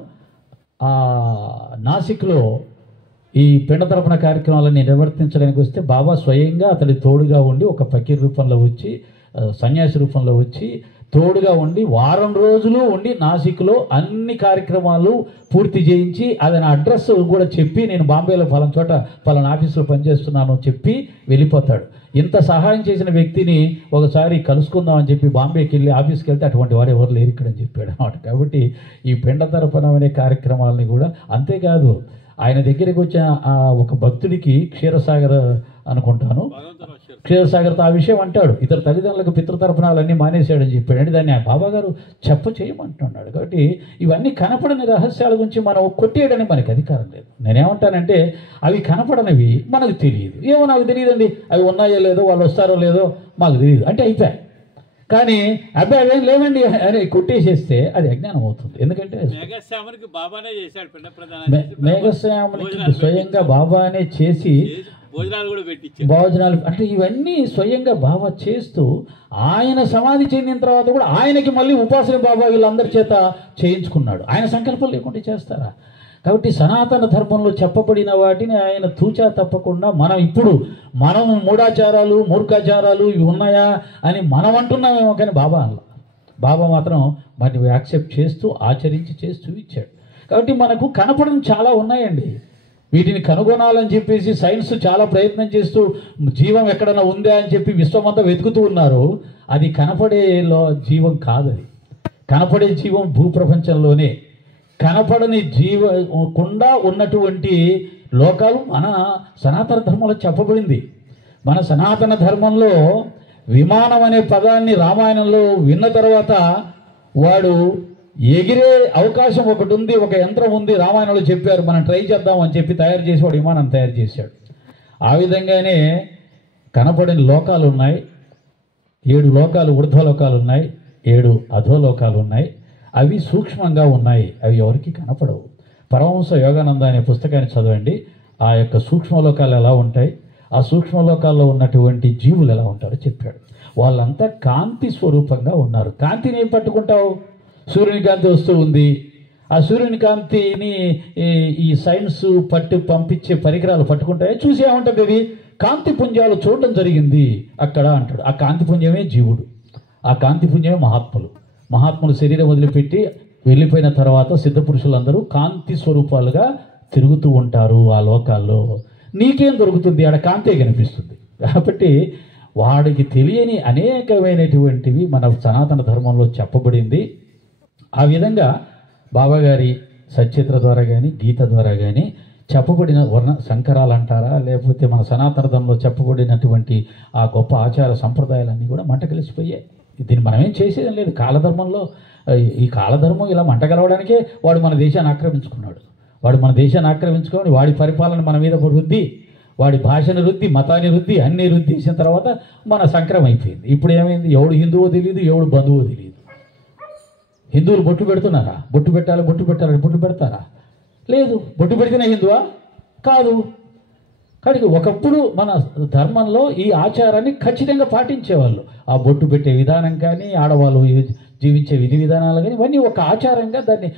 నాసిక్లో ఈ పిండ తర్పణ కార్యక్రమాలను నిర్వర్తించడానికి వస్తే బాబా స్వయంగా అతడి తోడుగా ఉండి ఒక ఫకీర్ రూపంలో వచ్చి సన్యాసి రూపంలో వచ్చి తోడుగా ఉండి వారం రోజులు ఉండి నాసిక్లో అన్ని కార్యక్రమాలు పూర్తి చేయించి అది నా అడ్రస్ కూడా చెప్పి నేను బాంబేలో పలానా చోట పలానా ఆఫీసులో పనిచేస్తున్నాను చెప్పి వెళ్ళిపోతాడు. ఇంత సహాయం చేసిన వ్యక్తిని ఒకసారి కలుసుకుందామని చెప్పి బాంబేకి వెళ్ళి ఆఫీస్కి వెళ్తే అటువంటి వారు ఎవరు లేరు ఇక్కడ అని చెప్పాడు అన్నమాట. కాబట్టి ఈ పిండ తర్పణం అనే కార్యక్రమాలని కూడా అంతేకాదు. ఆయన దగ్గరికి వచ్చిన ఒక భక్తుడికి క్షీరసాగర్ అనుకుంటాను, క్షీరసాగర్తో ఆ విషయం అంటాడు. ఇతర తల్లిదండ్రులకు పితృతర్పణాలన్నీ మానేశాడని చెప్పాడు. అంటే దాన్ని బాబాగారు చేయమంటున్నాడు. కాబట్టి ఇవన్నీ కనపడని రహస్యాల గురించి మనం కొట్టేయడానికి మనకి అధికారం లేదు. నేనేమంటానంటే అవి కనపడనివి మనకు తెలియదు. ఏమో నాకు తెలియదండి, అవి ఉన్నాయో లేదో, వాళ్ళు వస్తారో లేదో మాకు తెలియదు అంటే అయిపోయాయి. కానీ అబ్బాయి అవేం లేవండి అని కొట్టేసేస్తే అది అజ్ఞానం అవుతుంది. ఎందుకంటే మేఘశ్యామునికి స్వయంగా బాబానే చేసి భోజనాలు అంటే ఇవన్నీ స్వయంగా బాబా చేస్తూ ఆయన సమాధి చెందిన తర్వాత కూడా ఆయనకి మళ్ళీ ఉపాసన బాబా వీళ్ళందరి చేత చేయించుకున్నాడు. ఆయన సంకల్పం లేకుండా చేస్తారా? కాబట్టి సనాతన ధర్మంలో చెప్పబడిన వాటిని ఆయన తూచా తప్పకుండా మనం మూఢాచారాలు మూర్ఖాచారాలు ఇవి ఉన్నాయా అని మనం అంటున్నామేమో, కానీ బాబా అలా బాబా మాత్రం వాటిని యాక్సెప్ట్ చేస్తూ ఆచరించి చేస్తూ ఇచ్చాడు. కాబట్టి మనకు కనపడని చాలా ఉన్నాయండి. వీటిని కనుగొనాలని చెప్పేసి సైన్స్ చాలా ప్రయత్నం చేస్తూ జీవం ఎక్కడైనా ఉందా అని చెప్పి విశ్వమంతా వెతుకుతూ ఉన్నారు. అది కనపడే జీవం కాదు. అది కనపడే జీవం భూప్రపంచంలోనే. కనపడని జీవకుండా ఉన్నటువంటి లోకాలు మన సనాతన ధర్మంలో చెప్పబడింది. మన సనాతన ధర్మంలో విమానం అనే పదాన్ని రామాయణంలో విన్న తర్వాత వాడు ఎగిరే అవకాశం ఒకటి ఉంది, ఒక యంత్రం ఉంది, రామాయణంలో చెప్పారు, మనం ట్రై చేద్దాం అని చెప్పి తయారు చేసి వాడు విమానం తయారు చేశాడు. ఆ విధంగానే కనపడని లోకాలు ఉన్నాయి. 7 లోకాలు ఊర్ధ్వలోకాలు ఉన్నాయి, 7 అధోలోకాలు ఉన్నాయి. అవి సూక్ష్మంగా ఉన్నాయి, అవి ఎవరికి కనపడవు. పరమహంస యోగానంద అనే పుస్తకాన్ని చదవండి. ఆ యొక్క సూక్ష్మలోకాలు ఎలా ఉంటాయి, ఆ సూక్ష్మలోకాల్లో ఉన్నటువంటి జీవులు ఎలా ఉంటారో చెప్పాడు. వాళ్ళంతా కాంతి స్వరూపంగా ఉన్నారు. కాంతిని ఏం పట్టుకుంటావు? సూర్యుని కాంతి వస్తూ ఉంది. ఆ సూర్యుని కాంతిని ఈ సైన్స్ పంపించే పరికరాలు పట్టుకుంటాయి. చూసి ఏమంటుంది? అది కాంతి పుంజాలు చూడడం జరిగింది అక్కడ అంటాడు. ఆ కాంతి పుంజమే జీవుడు, ఆ కాంతి పుంజమే మహాత్ములు శరీరం వదిలిపెట్టి వెళ్ళిపోయిన తర్వాత సిద్ధపురుషులందరూ కాంతి స్వరూపాలుగా తిరుగుతూ ఉంటారు ఆ లోకాల్లో. నీకేం దొరుకుతుంది? ఆడ కాంతే కనిపిస్తుంది. కాబట్టి వాడికి తెలియని అనేకమైనటువంటివి మన సనాతన ధర్మంలో చెప్పబడింది. ఆ విధంగా బాబాగారి సచిత్ర ద్వారా కానీ గీత ద్వారా కానీ చెప్పబడిన వర్ణ సంకరాలు అంటారా, లేకపోతే మన సనాతన ధర్మంలో చెప్పబడినటువంటి ఆ గొప్ప ఆచార సంప్రదాయాలన్నీ కూడా మంట కలిసిపోయాయి. దీన్ని మనం ఏం చేసేది లేదు. కాలధర్మంలో ఈ కాలధర్మం ఇలా మంట కలవడానికే వాడు మన దేశాన్ని ఆక్రమించుకున్నాడు. వాడు మన దేశాన్ని ఆక్రమించుకొని వాడి పరిపాలన మన మీద రుద్ది, వాడి భాషను రుద్ది, మతాన్ని రుద్ది, అన్ని రుద్ది చేసిన తర్వాత మన సంక్రమం అయిపోయింది. ఇప్పుడు ఏమైంది? ఎవడు హిందువో తెలియదు, ఎవడు బంధువో తెలియదు. హిందువులు బొట్టు పెడుతున్నారా? బొట్టు పెట్టాలని బొట్టు పెడతారా? లేదు. బొట్టు పెడితేనే హిందువా? కాదు. కానీ ఒకప్పుడు మన ధర్మంలో ఈ ఆచారాన్ని ఖచ్చితంగా పాటించేవాళ్ళు. ఆ బొట్టు పెట్టే విధానం కానీ, ఆడవాళ్ళు జీవించే విధి విధానాలు కానీ ఇవన్నీ ఒక ఆచారంగా దాన్ని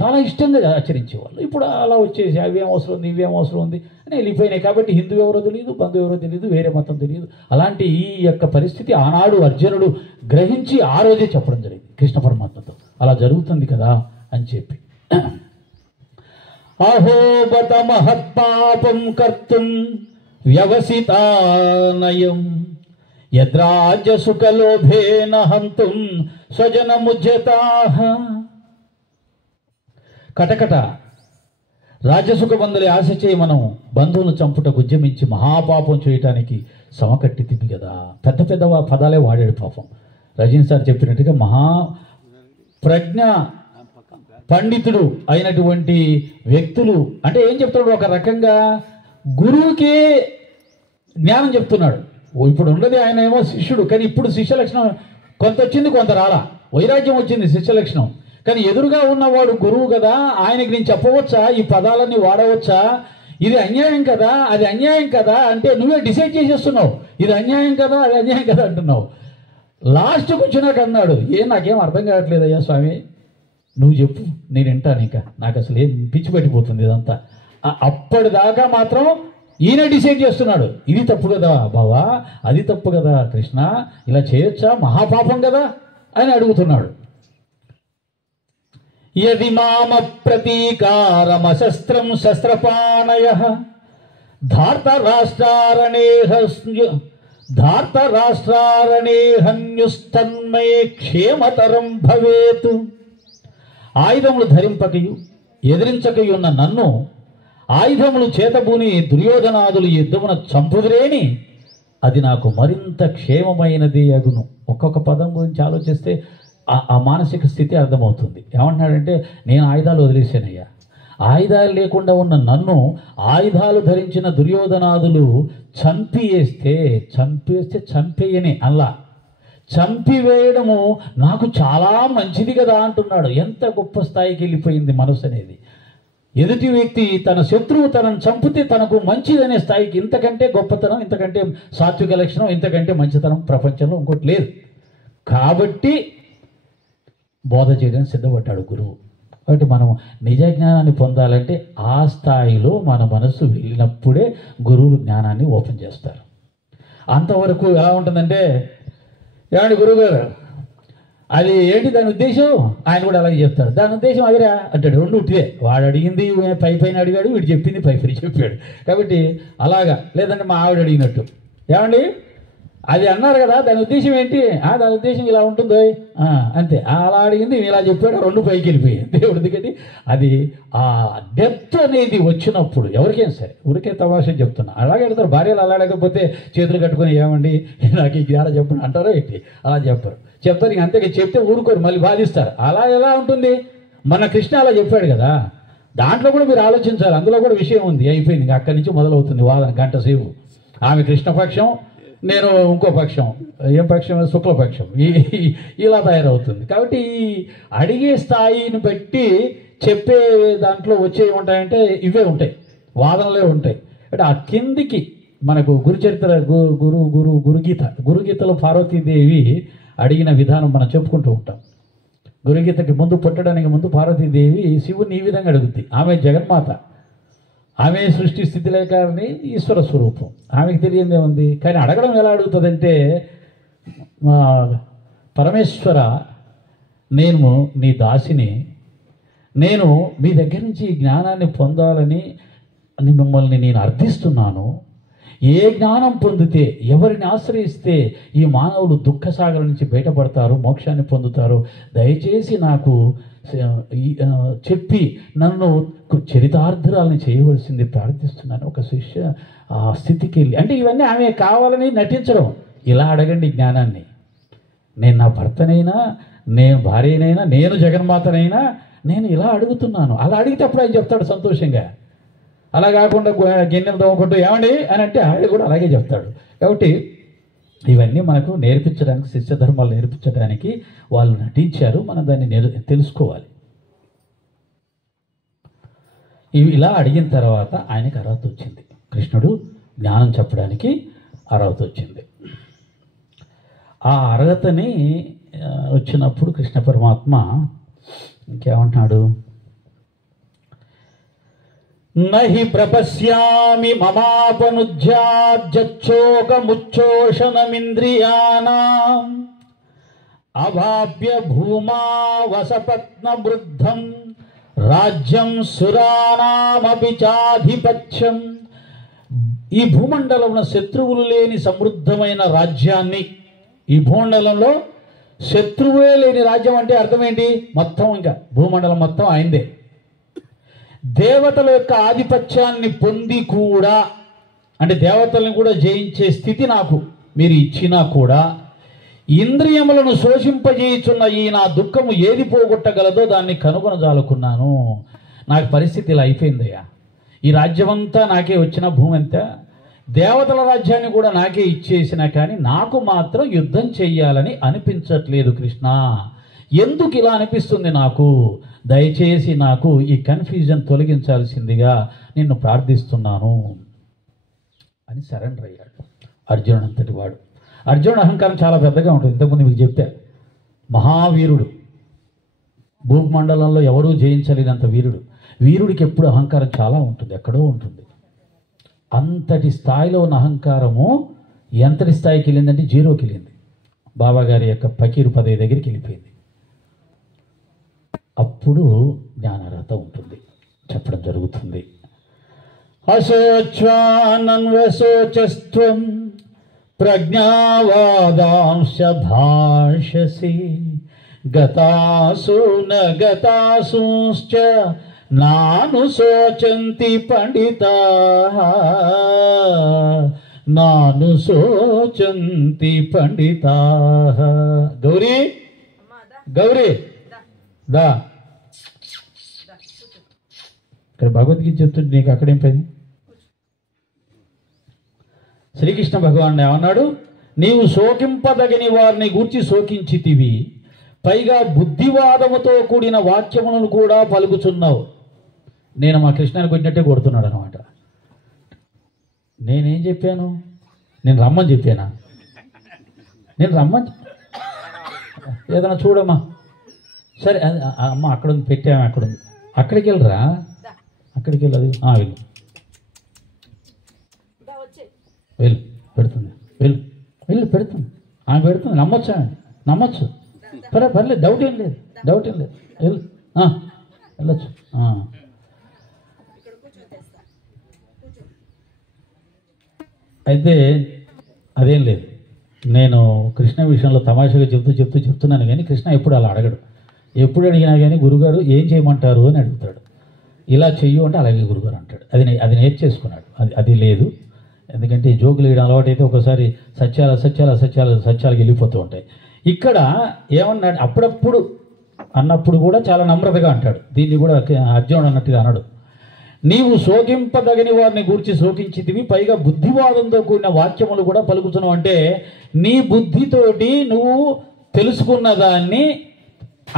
చాలా ఇష్టంగా ఆచరించేవాళ్ళు. ఇప్పుడు అలా వచ్చేసి అవేం అవసరం ఉంది, ఇవేం అవసరం ఉంది అని వెళ్ళిపోయినాయి. కాబట్టి హిందూ ఎవరో తెలియదు, బంధువు ఎవరో తెలియదు, వేరే మతం తెలియదు. అలాంటి ఈ యొక్క పరిస్థితి ఆనాడు అర్జునుడు గ్రహించి ఆ రోజే చెప్పడం జరిగింది కృష్ణ పరమాత్మతో, అలా జరుగుతుంది కదా అని చెప్పి. అహోబత మహత్పాపం కర్తుం వ్యవసితానయం యద్రాజ్య సుఖలోభేన హంతుం స్వజనముజ్యతాః. కటకట రాజ్యసుఖబంధులు ఆశ చేయి మనం బంధువులను చంపుటకు ఉద్యమించి మహాపాపం చేయటానికి సమకట్టి తిప్పి కదా. పెద్ద పెద్ద పదాలే వాడాడు పాపం. రజనీ సార్ చెప్పినట్టుగా ప్రజ్ఞ పండితుడు అయినటువంటి వ్యక్తులు అంటే ఏం చెప్తాడు, ఒక రకంగా గురువుకే జ్ఞానం చెప్తున్నాడు. ఇప్పుడు ఉన్నది ఆయన ఏమో శిష్యుడు, కానీ ఇప్పుడు శిష్య లక్షణం కొంత వచ్చింది, కొంత రాలా. వైరాగ్యం వచ్చింది శిష్య లక్షణం. కానీ ఎదురుగా ఉన్నవాడు గురువు కదా, ఆయనకి నేను చెప్పవచ్చా, ఈ పదాలన్నీ వాడవచ్చా, ఇది అన్యాయం కదా అది అన్యాయం కదా అంటే నువ్వే డిసైడ్ చేసేస్తున్నావు, ఇది అన్యాయం కదా అది అన్యాయం కదా అంటున్నావు. లాస్ట్కి వచ్చినాక అన్నాడు, నాకేం అర్థం కావట్లేదు అయ్యా స్వామి, నువ్వు చెప్పు నేను వింటాను, ఇంకా నాకు అసలు ఏం పిచ్చి పెట్టిపోతుంది ఇదంతా. అప్పటిదాకా మాత్రం ఈయన డిసైడ్ చేస్తున్నాడు, ఇది తప్పు కదా బావా, అది తప్పు కదా కృష్ణ, ఇలా చేయొచ్చా, మహాపాపం కదా అని అడుగుతున్నాడు. యది మామ ప్రతీకారమశస్త్రం శస్త్రపాణయః ధార్తరాష్ట్రారణే క్షేమతరం భవేతు. ఆయుధములు ధరింపకయు ఎదిరించకయున్న నన్ను ఆయుధములు చేతబూని దుర్యోధనాదులు యుద్ధమున చంపుదురేని అది నాకు మరింత క్షేమమైనది అగును. ఒక్కొక్క పదం గురించి ఆలోచిస్తే ఆ మానసిక స్థితి అర్థమవుతుంది. ఏమంటున్నాడంటే, నేను ఆయుధాలు వదిలేసానయ్యా, ఆయుధాలు లేకుండా ఉన్న నన్ను ఆయుధాలు ధరించిన దుర్యోధనాదులు చంపేస్తే చంపేయని అలా చంపివేయడము నాకు చాలా మంచిది కదా అంటున్నాడు. ఎంత గొప్ప స్థాయికి వెళ్ళిపోయింది మనసు అనేది. ఎదుటి వ్యక్తి తన శత్రువు తనను చంపితే తనకు మంచిదనే స్థాయికి, ఇంతకంటే గొప్పతనం, ఇంతకంటే సాత్విక లక్షణం, ఇంతకంటే మంచితనం ప్రపంచంలో ఇంకోటి లేదు. కాబట్టి బోధ చేయడానికి సిద్ధపడ్డాడు గురువు. కాబట్టి మనం నిజ జ్ఞానాన్ని పొందాలంటే ఆ స్థాయిలో మన మనసు వెళ్ళినప్పుడే గురువులు జ్ఞానాన్ని ఓపెన్ చేస్తారు. అంతవరకు ఎలా ఉంటుందంటే, ఏమండి గురువుగారు అది ఏంటి దాని ఉద్దేశం, ఆయన కూడా అలాగే చెప్తాడు, దాని ఉద్దేశం అదిరా అంటాడు. రెండు ఉట్టిదే, వాడు అడిగింది పైన అడిగాడు, వీడు చెప్పింది పై చెప్పాడు. కాబట్టి అలాగా, లేదంటే మా ఆవిడ అడిగినట్టు, ఏమండి అది అన్నారు కదా దాని ఉద్దేశం ఏంటి, దాని ఉద్దేశం ఇలా ఉంటుందో అంతే, అలా అడిగింది ఇలా చెప్పాడు, రెండు పైకి వెళ్ళిపోయాయి దేవుడి దిగటి. అది ఆ డెప్త్ అనేది వచ్చినప్పుడు ఎవరికైనా సరే, ఊరికే తమాషా చెప్తున్నా, అలాగే అడుగుతారు. భార్యలు అలా అడగకపోతే చేతులు కట్టుకొని ఏమండి నాకు ఈ జ్ఞానం చెప్పండి అంటారో ఏంటి, అలా చెప్తారు ఇంక అంతే. చెప్తే ఊరుకోరు, మళ్ళీ బాధిస్తారు. అలా ఎలా ఉంటుంది, మన కృష్ణ అలా చెప్పాడు కదా, దాంట్లో కూడా మీరు ఆలోచించాలి, అందులో కూడా విషయం ఉంది. అయిపోయింది, ఇంకా అక్కడి నుంచి మొదలవుతుంది వాదన, గంట సేపు. ఆమె కృష్ణపక్షం, నేను ఇంకో పక్షం, ఏం పక్షం, శుక్లపక్షం, ఇలా తయారవుతుంది. కాబట్టి ఈ అడిగే స్థాయిని బట్టి చెప్పే దాంట్లో వచ్చేవి ఉంటాయంటే ఇవే ఉంటాయి, వాదనలే ఉంటాయి. అంటే ఆ కిందికి మనకు గురుచరిత్ర గురుగీతలో పార్వతీదేవి అడిగిన విధానం మనం చెప్పుకుంటూ ఉంటాం. గురుగీతకి ముందు పుట్టడానికి ముందు పార్వతీదేవి శివుని ఈ విధంగా అడుగుద్ది. ఆమె జగన్మాత, ఆమె సృష్టి స్థితి లేఖని ఈశ్వర స్వరూపం, ఆమెకు తెలియదే ఉంది. కానీ అడగడం ఎలా అడుగుతుందంటే, పరమేశ్వర నేను నీ దాసిని, నేను మీ దగ్గర నుంచి ఈ జ్ఞానాన్ని పొందాలని మిమ్మల్ని నేను అర్థిస్తున్నాను. ఏ జ్ఞానం పొందితే, ఎవరిని ఆశ్రయిస్తే ఈ మానవులు దుఃఖసాగరం నుంచి బయటపడతారు, మోక్షాన్ని పొందుతారు, దయచేసి నాకు చెప్పి నన్ను చరితార్థురాలని చేయవలసింది ప్రార్థిస్తున్నాను. ఒక శిష్య ఆ స్థితికి వెళ్ళి, అంటే ఇవన్నీ ఆమె కావాలని నటించడం. ఇలా అడగండి జ్ఞానాన్ని, నేను నా భర్తనైనా, నేను భార్యనైనా, నేను జగన్మాతనైనా నేను ఇలా అడుగుతున్నాను. అలా అడిగితే అప్పుడు ఆయన చెప్తాడు సంతోషంగా. అలా కాకుండా గిన్నెలు తోముకుంటూ ఏమండి అని అంటే ఆయన కూడా అలాగే చెప్తాడు. కాబట్టి ఇవన్నీ మనకు నేర్పించడానికి, శిష్య ధర్మాలు నేర్పించడానికి వాళ్ళు నటించారు. మనం దాన్ని తెలుసుకోవాలి. ఇవి ఇలా అడిగిన తర్వాత ఆయనకి అర్హత వచ్చింది. కృష్ణుడు జ్ఞానం చెప్పడానికి అర్హత వచ్చింది. ఆ అర్హతని వచ్చినప్పుడు కృష్ణ పరమాత్మ ఇంకేమంటున్నాడు, నహి ప్రపశ్యామి మమాపనుజ్యాజ్జోకముచ్చోషణమింద్రియానాం అవాప్య భూమా వసపత్న వృద్ధం రాజ్యం సురానామపి చాధిపత్యం. ఈ భూమండలంలో శత్రువులు లేని సమృద్ధమైన రాజ్యాన్ని, ఈ భూమండలంలో శత్రువులే లేని రాజ్యం అంటే అర్థం ఏంటి, మొత్తం ఇంకా భూమండలం మొత్తం ఆయనదే. దేవతల యొక్క ఆధిపత్యాన్ని పొంది కూడా, అంటే దేవతలను కూడా జయించే స్థితి నాకు మీరు ఇచ్చినా కూడా, ఇంద్రియములను శోషింపజేయుచున్న ఈ నా దుఃఖము ఏది పోగొట్టగలదో దాన్ని కనుగొనజాలుకున్నాను. నాకు పరిస్థితి ఇలా అయిపోయిందయ్యా. ఈ రాజ్యమంతా నాకే వచ్చిన, భూమి అంతా దేవతల రాజ్యాన్ని కూడా నాకే ఇచ్చేసినా కానీ నాకు మాత్రం యుద్ధం చెయ్యాలని అనిపించట్లేదు కృష్ణ. ఎందుకు ఇలా అనిపిస్తుంది నాకు? దయచేసి నాకు ఈ కన్ఫ్యూజన్ తొలగించాల్సిందిగా నిన్ను ప్రార్థిస్తున్నాను అని సరెండర్ అయ్యాడు అర్జునుడు అంతటి వాడు. అర్జునుడు అహంకారం చాలా పెద్దగా ఉంటుంది. ఇంతకుముందు మీకు చెప్పా, మహావీరుడు, భూమండలంలో ఎవరూ జయించలేనంత వీరుడు. వీరుడికి ఎప్పుడు అహంకారం చాలా ఉంటుంది, ఎక్కడో ఉంటుంది. అంతటి స్థాయిలో ఉన్న అహంకారము ఎంతటి స్థాయికి వెళ్ళిందంటే జీరోకి వెళ్ళింది. బాబాగారి యొక్క పకీరు పదవి దగ్గరికి వెళ్ళిపోయింది. అప్పుడు జ్ఞానార్హత ఉంటుంది, చెప్పడం జరుగుతుంది. అశోచ్వానన్వశోచస్త్వం ప్రజ్ఞావాదాంశ భాషసి గతాసు న గతాసుశ్చ నాను శోచంతి పండితాః నాను శోచంతి పండితాః. గౌరీ గౌరీ దా, ఇక్కడ భగవద్గీత చెప్తుంటే నీకు అక్కడేం పని? శ్రీకృష్ణ భగవానుడు ఏమన్నాడు? నీవు శోకింపదగని వారిని గూర్చి శోకించితివి, పైగా బుద్ధివాదముతో కూడిన వాక్యములను కూడా పలుకుచున్నావు. నేను మా కృష్ణానికి కొట్టినట్టే కొడుతున్నాడు అనమాట. నేనేం చెప్పాను? నేను రమ్మని చెప్పానా? నేను రమ్మని ఏదైనా చూడమ్మా, సరే అమ్మ అక్కడ ఉంది, పెట్టాము అక్కడ ఉంది, అక్కడికి వెళ్ళరా, అక్కడికి వెళ్ళదు, వెళ్ళు వెళ్ళు, పెడుతుంది, వెళ్ళు వెళ్ళు, పెడుతుంది, ఆమె పెడుతుంది, నమ్మొచ్చా? నమ్మొచ్చు, పర్లేదు, డౌట్ ఏం లేదు, వెళ్ళు, వెళ్ళొచ్చు. అయితే అదేం లేదు, నేను కృష్ణ విషయంలో తమాషాగా చెప్తున్నాను కానీ కృష్ణ ఎప్పుడు అలా అడగడు. ఎప్పుడు అడిగినా కానీ గురుగారు ఏం చేయమంటారు అని అడుగుతాడు. ఇలా చెయ్యు అంటే అలాగే గురుగారు అంటాడు. అది నేర్చేసుకున్నాడు. అది లేదు, ఎందుకంటే ఈ జోకులు వేయడం అలవాటు అయితే ఒకసారి సత్యాలకు వెళ్ళిపోతూ ఉంటాయి. ఇక్కడ ఏమన్నాడు? అప్పుడప్పుడు అన్నప్పుడు కూడా చాలా నమ్రతగా అంటాడు. దీన్ని కూడా అర్జునుడు అన్నట్టుగా అన్నాడు. నీవు శోకింపదగని వారిని గూర్చి శోకించితివి, పైగా బుద్ధివాదంతో కూడిన వాక్యములు కూడా పలుకుతున్నావు. అంటే నీ బుద్ధితోటి నువ్వు తెలుసుకున్న దాన్ని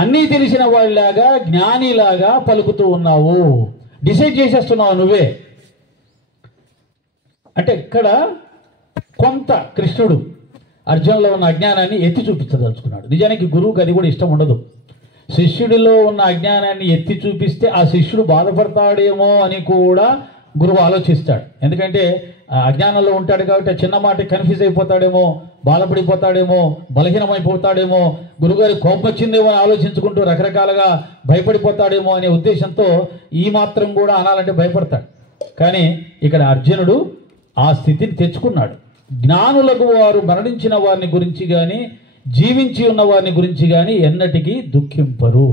అన్నీ తెలిసిన వాళ్ళలాగా, జ్ఞానిలాగా పలుకుతూ ఉన్నావు, డిసైడ్ చేసేస్తున్నావు నువ్వే. అంటే ఇక్కడ కొంత కృష్ణుడు అర్జునులో ఉన్న అజ్ఞానాన్ని ఎత్తి చూపించదలుచుకున్నాడు. నిజానికి గురువుకి అది కూడా ఇష్టం ఉండదు. శిష్యుడిలో ఉన్న అజ్ఞానాన్ని ఎత్తి చూపిస్తే ఆ శిష్యుడు బాధపడతాడేమో అని కూడా గురువు ఆలోచిస్తాడు. ఎందుకంటే అజ్ఞానంలో ఉంటాడు కాబట్టి చిన్న మాట కన్ఫ్యూజ్ అయిపోతాడేమో, బాధపడిపోతాడేమో, బలహీనమైపోతాడేమో, గురుగారి కోపం వచ్చిందేమో అని ఆలోచించుకుంటూ రకరకాలుగా భయపడిపోతాడేమో అనే ఉద్దేశంతో ఈ మాత్రం కూడా అనాలంటే భయపడతాడు. కానీ ఇక్కడ అర్జునుడు ఆ స్థితిని తెచ్చుకున్నాడు. జ్ఞానులకు వారు మరణించిన వారిని గురించి కానీ జీవించి ఉన్న వారిని గురించి కానీ ఎన్నటికీ దుఃఖింపరు.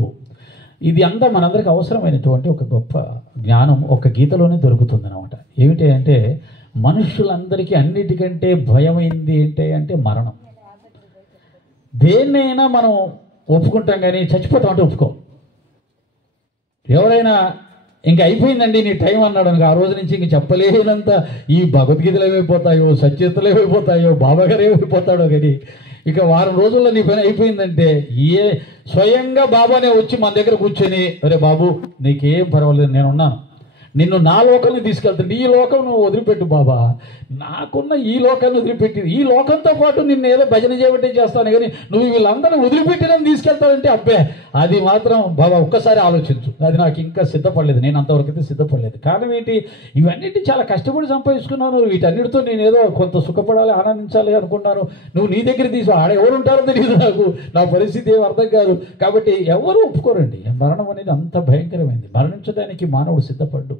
ఇది అంతా మనందరికీ అవసరమైనటువంటి ఒక గొప్ప జ్ఞానం ఒక గీతలోనే దొరుకుతుంది అన్నమాట. ఏమిటి అంటే మనుషులందరికీ అన్నిటికంటే భయమైంది ఏంటి అంటే మరణం. దేన్నైనా మనం ఒప్పుకుంటాం కానీ చచ్చిపోతామంటే ఒప్పుకోం. ఎవరైనా ఇంక అయిపోయిందండి నీ టైం అన్నాడు అనుకో, ఆ రోజు నుంచి ఇంక చెప్పలేనంత ఈ భగవద్గీతలు ఏమైపోతాయో, సత్యతలు ఏమైపోతాయో, బాబాగారు ఏమైపోతాడో కానీ ఇక వారం రోజుల్లో నీ పని అయిపోయిందంటే స్వయంగా బాబానే వచ్చి మన దగ్గర కూర్చొని, అరే బాబు నీకేం పర్వాలేదు, నేనున్నాను, నిన్ను నా లోకాన్ని తీసుకెళ్తాను, ఈ లోకం నువ్వు వదిలిపెట్టు బాబా, నాకున్న ఈ లోకాన్ని వదిలిపెట్టి ఈ లోకంతో పాటు నిన్ను ఏదో భజన చేయబట్టే చేస్తాను కానీ నువ్వు వీళ్ళందరినీ వదిలిపెట్టినని తీసుకెళ్తావంటే అబ్బే అది మాత్రం బాబా ఒక్కసారి ఆలోచించు, అది నాకు ఇంకా సిద్ధపడలేదు, నేను అంతవరకు అయితే సిద్ధపడలేదు. కారణం ఏంటి? ఇవన్నిటి చాలా కష్టపడి సంపాదించుకున్నాను, వీటన్నిటితో నేను ఏదో కొంత సుఖపడాలి, ఆనందించాలి అనుకున్నాను. నువ్వు నీ దగ్గర తీసు ఆడ ఎవరు ఉంటారో తెలియదు, నా పరిస్థితి ఏం అర్థం కాదు. కాబట్టి ఎవరు ఒప్పుకోరండి. మరణం అనేది అంత భయంకరమైంది. మరణించడానికి మానవుడు సిద్ధపడ్డు.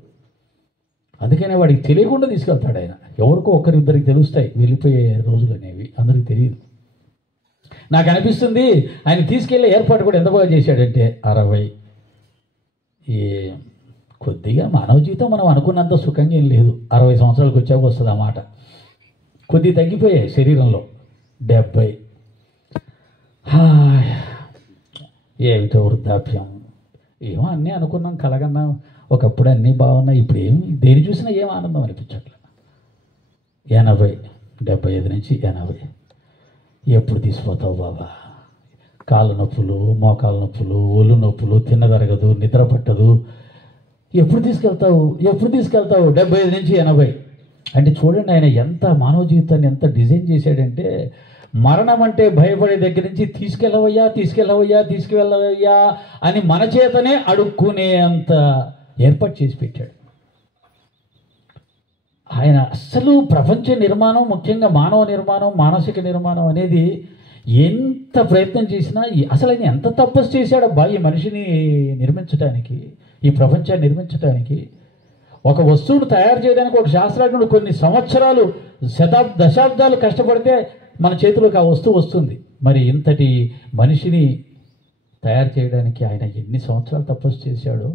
అందుకనే వాడికి తెలియకుండా తీసుకెళ్తాడు ఆయన. ఎవరికో ఒకరిద్దరికి తెలుస్తాయి వెళ్ళిపోయే రోజులు అనేవి, అందరికి తెలియదు. నాకు అనిపిస్తుంది ఆయన తీసుకెళ్లే ఏర్పాటు కూడా ఎంత బాగా చేశాడంటే 60 కొద్దిగా మానవ జీవితం మనం అనుకున్నంత సుఖంగా ఏం లేదు. 60 సంవత్సరాలకు వచ్చాక వస్తుంది ఆ మాట. కొద్దిగా తగ్గిపోయాయి శరీరంలో. 70. ఏమిటో వృద్ధాప్యం. ఏమో అన్నీ అనుకున్నాం, కలగన్నాం, ఒకప్పుడు అన్నీ బాగున్నాయి, ఇప్పుడు ఏమి దేని చూసినా ఏం ఆనందం అనిపించట్లేదు. 80, 75 నుంచి 80. ఎప్పుడు తీసిపోతావు బాబా? కాళ్ళ నొప్పులు, మోకాళ్ళ నొప్పులు, ఒళ్ళు నొప్పులు, తిన్నదరగదు, నిద్ర పట్టదు. ఎప్పుడు తీసుకెళ్తావు? 75 నుంచి 80. అంటే చూడండి, ఆయన ఎంత మానవ జీవితాన్ని ఎంత డిజైన్ చేశాడంటే, మరణం అంటే భయపడే దగ్గర నుంచి తీసుకెళ్ళవయ్యా అని మన చేతనే అడుక్కునే అంత ఏర్పాటు చేసి పెట్టాడు ఆయన. అస్సలు ప్రపంచ నిర్మాణం, ముఖ్యంగా మానవ నిర్మాణం, మానసిక నిర్మాణం అనేది ఎంత ప్రయత్నం చేసినా అసలు ఆయన ఎంత తపస్సు చేశాడబ్బా ఈ మనిషిని నిర్మించడానికి, ఈ ప్రపంచాన్ని నిర్మించడానికి. ఒక వస్తువును తయారు చేయడానికి ఒక శాస్త్రజ్ఞుడు కొన్ని సంవత్సరాలు, దశాబ్దాలు కష్టపడితే మన చేతిలోకి ఆ వస్తువు వస్తుంది. మరి ఇంతటి మనిషిని తయారు చేయడానికి ఆయన ఎన్ని సంవత్సరాలు తపస్సు చేశాడో.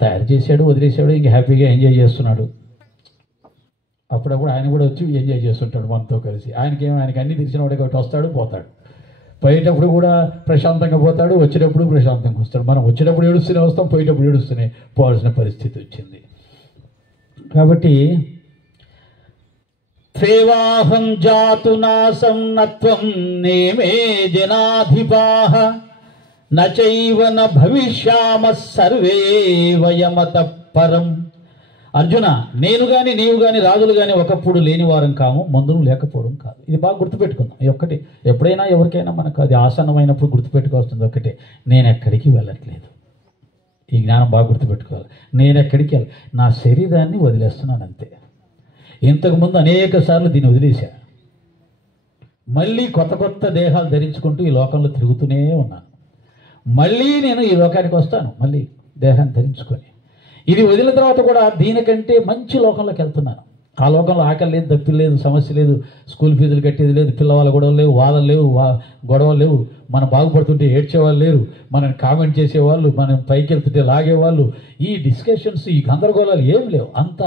తయారు చేశాడు, వదిలేశాడు, ఇంక హ్యాపీగా ఎంజాయ్ చేస్తున్నాడు. అప్పుడప్పుడు ఆయన కూడా వచ్చి ఎంజాయ్ చేస్తుంటాడు మనతో కలిసి. ఆయనకి అన్నీ తెలిసిన వాడే కాబట్టి వస్తాడు, పోతాడు. పోయేటప్పుడు కూడా ప్రశాంతంగా పోతాడు, వచ్చేటప్పుడు ప్రశాంతంగా వస్తాడు. మనం వచ్చేటప్పుడు ఏడుస్తూనే వస్తాం, పోయేటప్పుడు ఏడుస్తూనే పోవాల్సిన పరిస్థితి వచ్చింది. కాబట్టి త్వేవాహం జాతు నాసం నత్వం నేమే జనాధిపాః నచైవ న భవిష్యామ సర్వే వయమత పరం. అర్జున, నేను కానీ నీవు కానీ రాజులు కానీ ఒకప్పుడు లేని వారం కాము, ముందును లేకపోవడం కాదు. ఇది బాగా గుర్తుపెట్టుకుందాం. ఇది ఒక్కటి. ఎప్పుడైనా ఎవరికైనా మనకు అది ఆసన్నమైనప్పుడు గుర్తుపెట్టుకోవాల్సింది ఒకటే, నేను ఎక్కడికి వెళ్ళట్లేదు. ఈ జ్ఞానం బాగా గుర్తుపెట్టుకోవాలి. నేను ఎక్కడికి నా శరీరాన్ని వదిలేస్తున్నాను అంతే. ఇంతకుముందు అనేక సార్లు దీన్ని వదిలేశా. మళ్ళీ కొత్త దేహాలు ధరించుకుంటూ ఈ లోకంలో తిరుగుతూనే ఉన్నాను. మళ్ళీ నేను ఈ లోకానికి వస్తాను, మళ్ళీ దేహాన్ని ధరించుకొని. ఇది వదిలిన తర్వాత కూడా దీనికంటే మంచి లోకంలోకి వెళ్తున్నాను. ఆ లోకంలో ఆకలి లేదు, దప్పి లేదు, సమస్య లేదు, స్కూల్ ఫీజులు కట్టేది లేదు, పిల్లవాళ్ళ గొడవలు లేవు, వాదలు లేవు, గొడవలు లేవు, మనం బాగుపడుతుంటే ఏడ్చేవాళ్ళు లేరు, మనం కామెంట్ చేసేవాళ్ళు, మనం పైకి వెళ్తుంటే లాగేవాళ్ళు, ఈ డిస్కషన్స్, ఈ గందరగోళాలు ఏం లేవు. అంత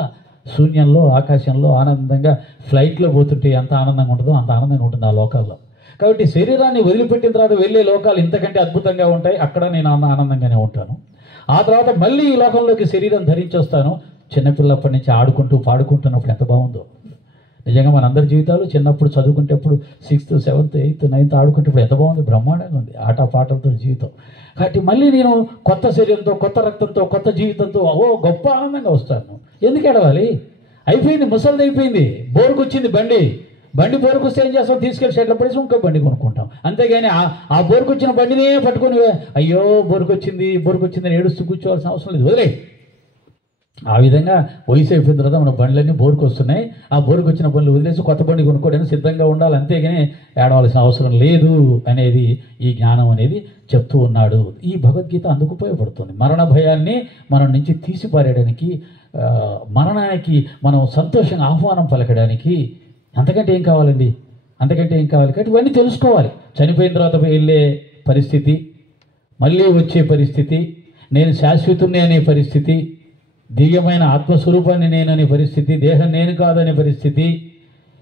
శూన్యంలో, ఆకాశంలో ఆనందంగా ఫ్లైట్లో పోతుంటే ఎంత ఆనందంగా ఉంటుందో అంత ఆనందంగా ఉంటుంది ఆ లోకాల్లో. కాబట్టి శరీరాన్ని వదిలిపెట్టిన తర్వాత వెళ్ళే లోకాలు ఇంతకంటే అద్భుతంగా ఉంటాయి. అక్కడ నేను ఆనందంగానే ఉంటాను. ఆ తర్వాత మళ్ళీ ఈ లోకంలోకి శరీరం ధరించి వస్తాను. చిన్నపిల్లప్పటి నుంచి ఆడుకుంటూ పాడుకుంటున్నప్పుడు ఎంత బాగుందో. నిజంగా మనందరి జీవితాలు చిన్నప్పుడు చదువుకుంటేప్పుడు 6th, 7th, 8th, 9th ఆడుకుంటేప్పుడు ఎంత బాగుంది, బ్రహ్మాండంగా ఉంది ఆట పాటలతో జీవితం. కాబట్టి మళ్ళీ నేను కొత్త శరీరంతో, కొత్త రక్తంతో, కొత్త జీవితంతో గొప్ప ఆనందంగా వస్తాను. ఎందుకు ఏడవాలి? అయిపోయింది, ముసలిది అయిపోయింది, బోరుకొచ్చింది బండి బోరుకొస్తే ఏం చేస్తాం? తీసుకెళ్ళి షెడ్లో పడేసి ఇంకో బండి కొనుక్కుంటాం. అంతేగాని ఆ బోరుకొచ్చిన బండినే పట్టుకొని అయ్యో బోరుకొచ్చింది అని ఏడుస్తూ కూర్చోవాల్సిన అవసరం లేదు, వదిలే. ఆ విధంగా వయసు అయిపోయిన తర్వాత మన బండ్లన్నీ బోరుకు వస్తున్నాయి. ఆ బోరుకు వచ్చిన బండ్లు వదిలేసి కొత్త బండి కొనుక్కోవడానికి సిద్ధంగా ఉండాలి. అంతేగాని ఏడవలసిన అవసరం లేదు అనేది ఈ జ్ఞానం అనేది చెప్తూ ఉన్నాడు. ఈ భగవద్గీత అందుకు ఉపయోగపడుతుంది. మరణ భయాన్ని మనం నుంచి తీసిపారేయడానికి, మరణానికి మనం సంతోషంగా ఆహ్వానం పలకడానికి అంతకంటే ఏం కావాలండి? కాబట్టి ఇవన్నీ తెలుసుకోవాలి. చనిపోయిన తర్వాత వెళ్ళే పరిస్థితి, మళ్ళీ వచ్చే పరిస్థితి, నేను శాశ్వతుణ్ణి అనే పరిస్థితి, దివ్యమైన ఆత్మస్వరూపాన్ని నేననే పరిస్థితి, దేహం నేను కాదనే పరిస్థితి,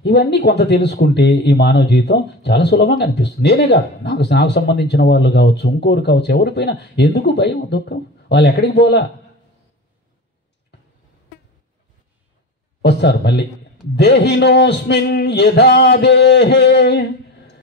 ఇవన్నీ కొంత తెలుసుకుంటే ఈ మానవ జీవితం చాలా సులభంగా అనిపిస్తుంది. నేనే కాదు, నాకు సంబంధించిన వాళ్ళు కావచ్చు, ఇంకోరు కావచ్చు, ఎవరిపైనా ఎందుకు భయం, దుఃఖం? వాళ్ళు ఎక్కడికి పోలా, వస్తారు మళ్ళీ. దేహినోస్మిన్ యథా దేహే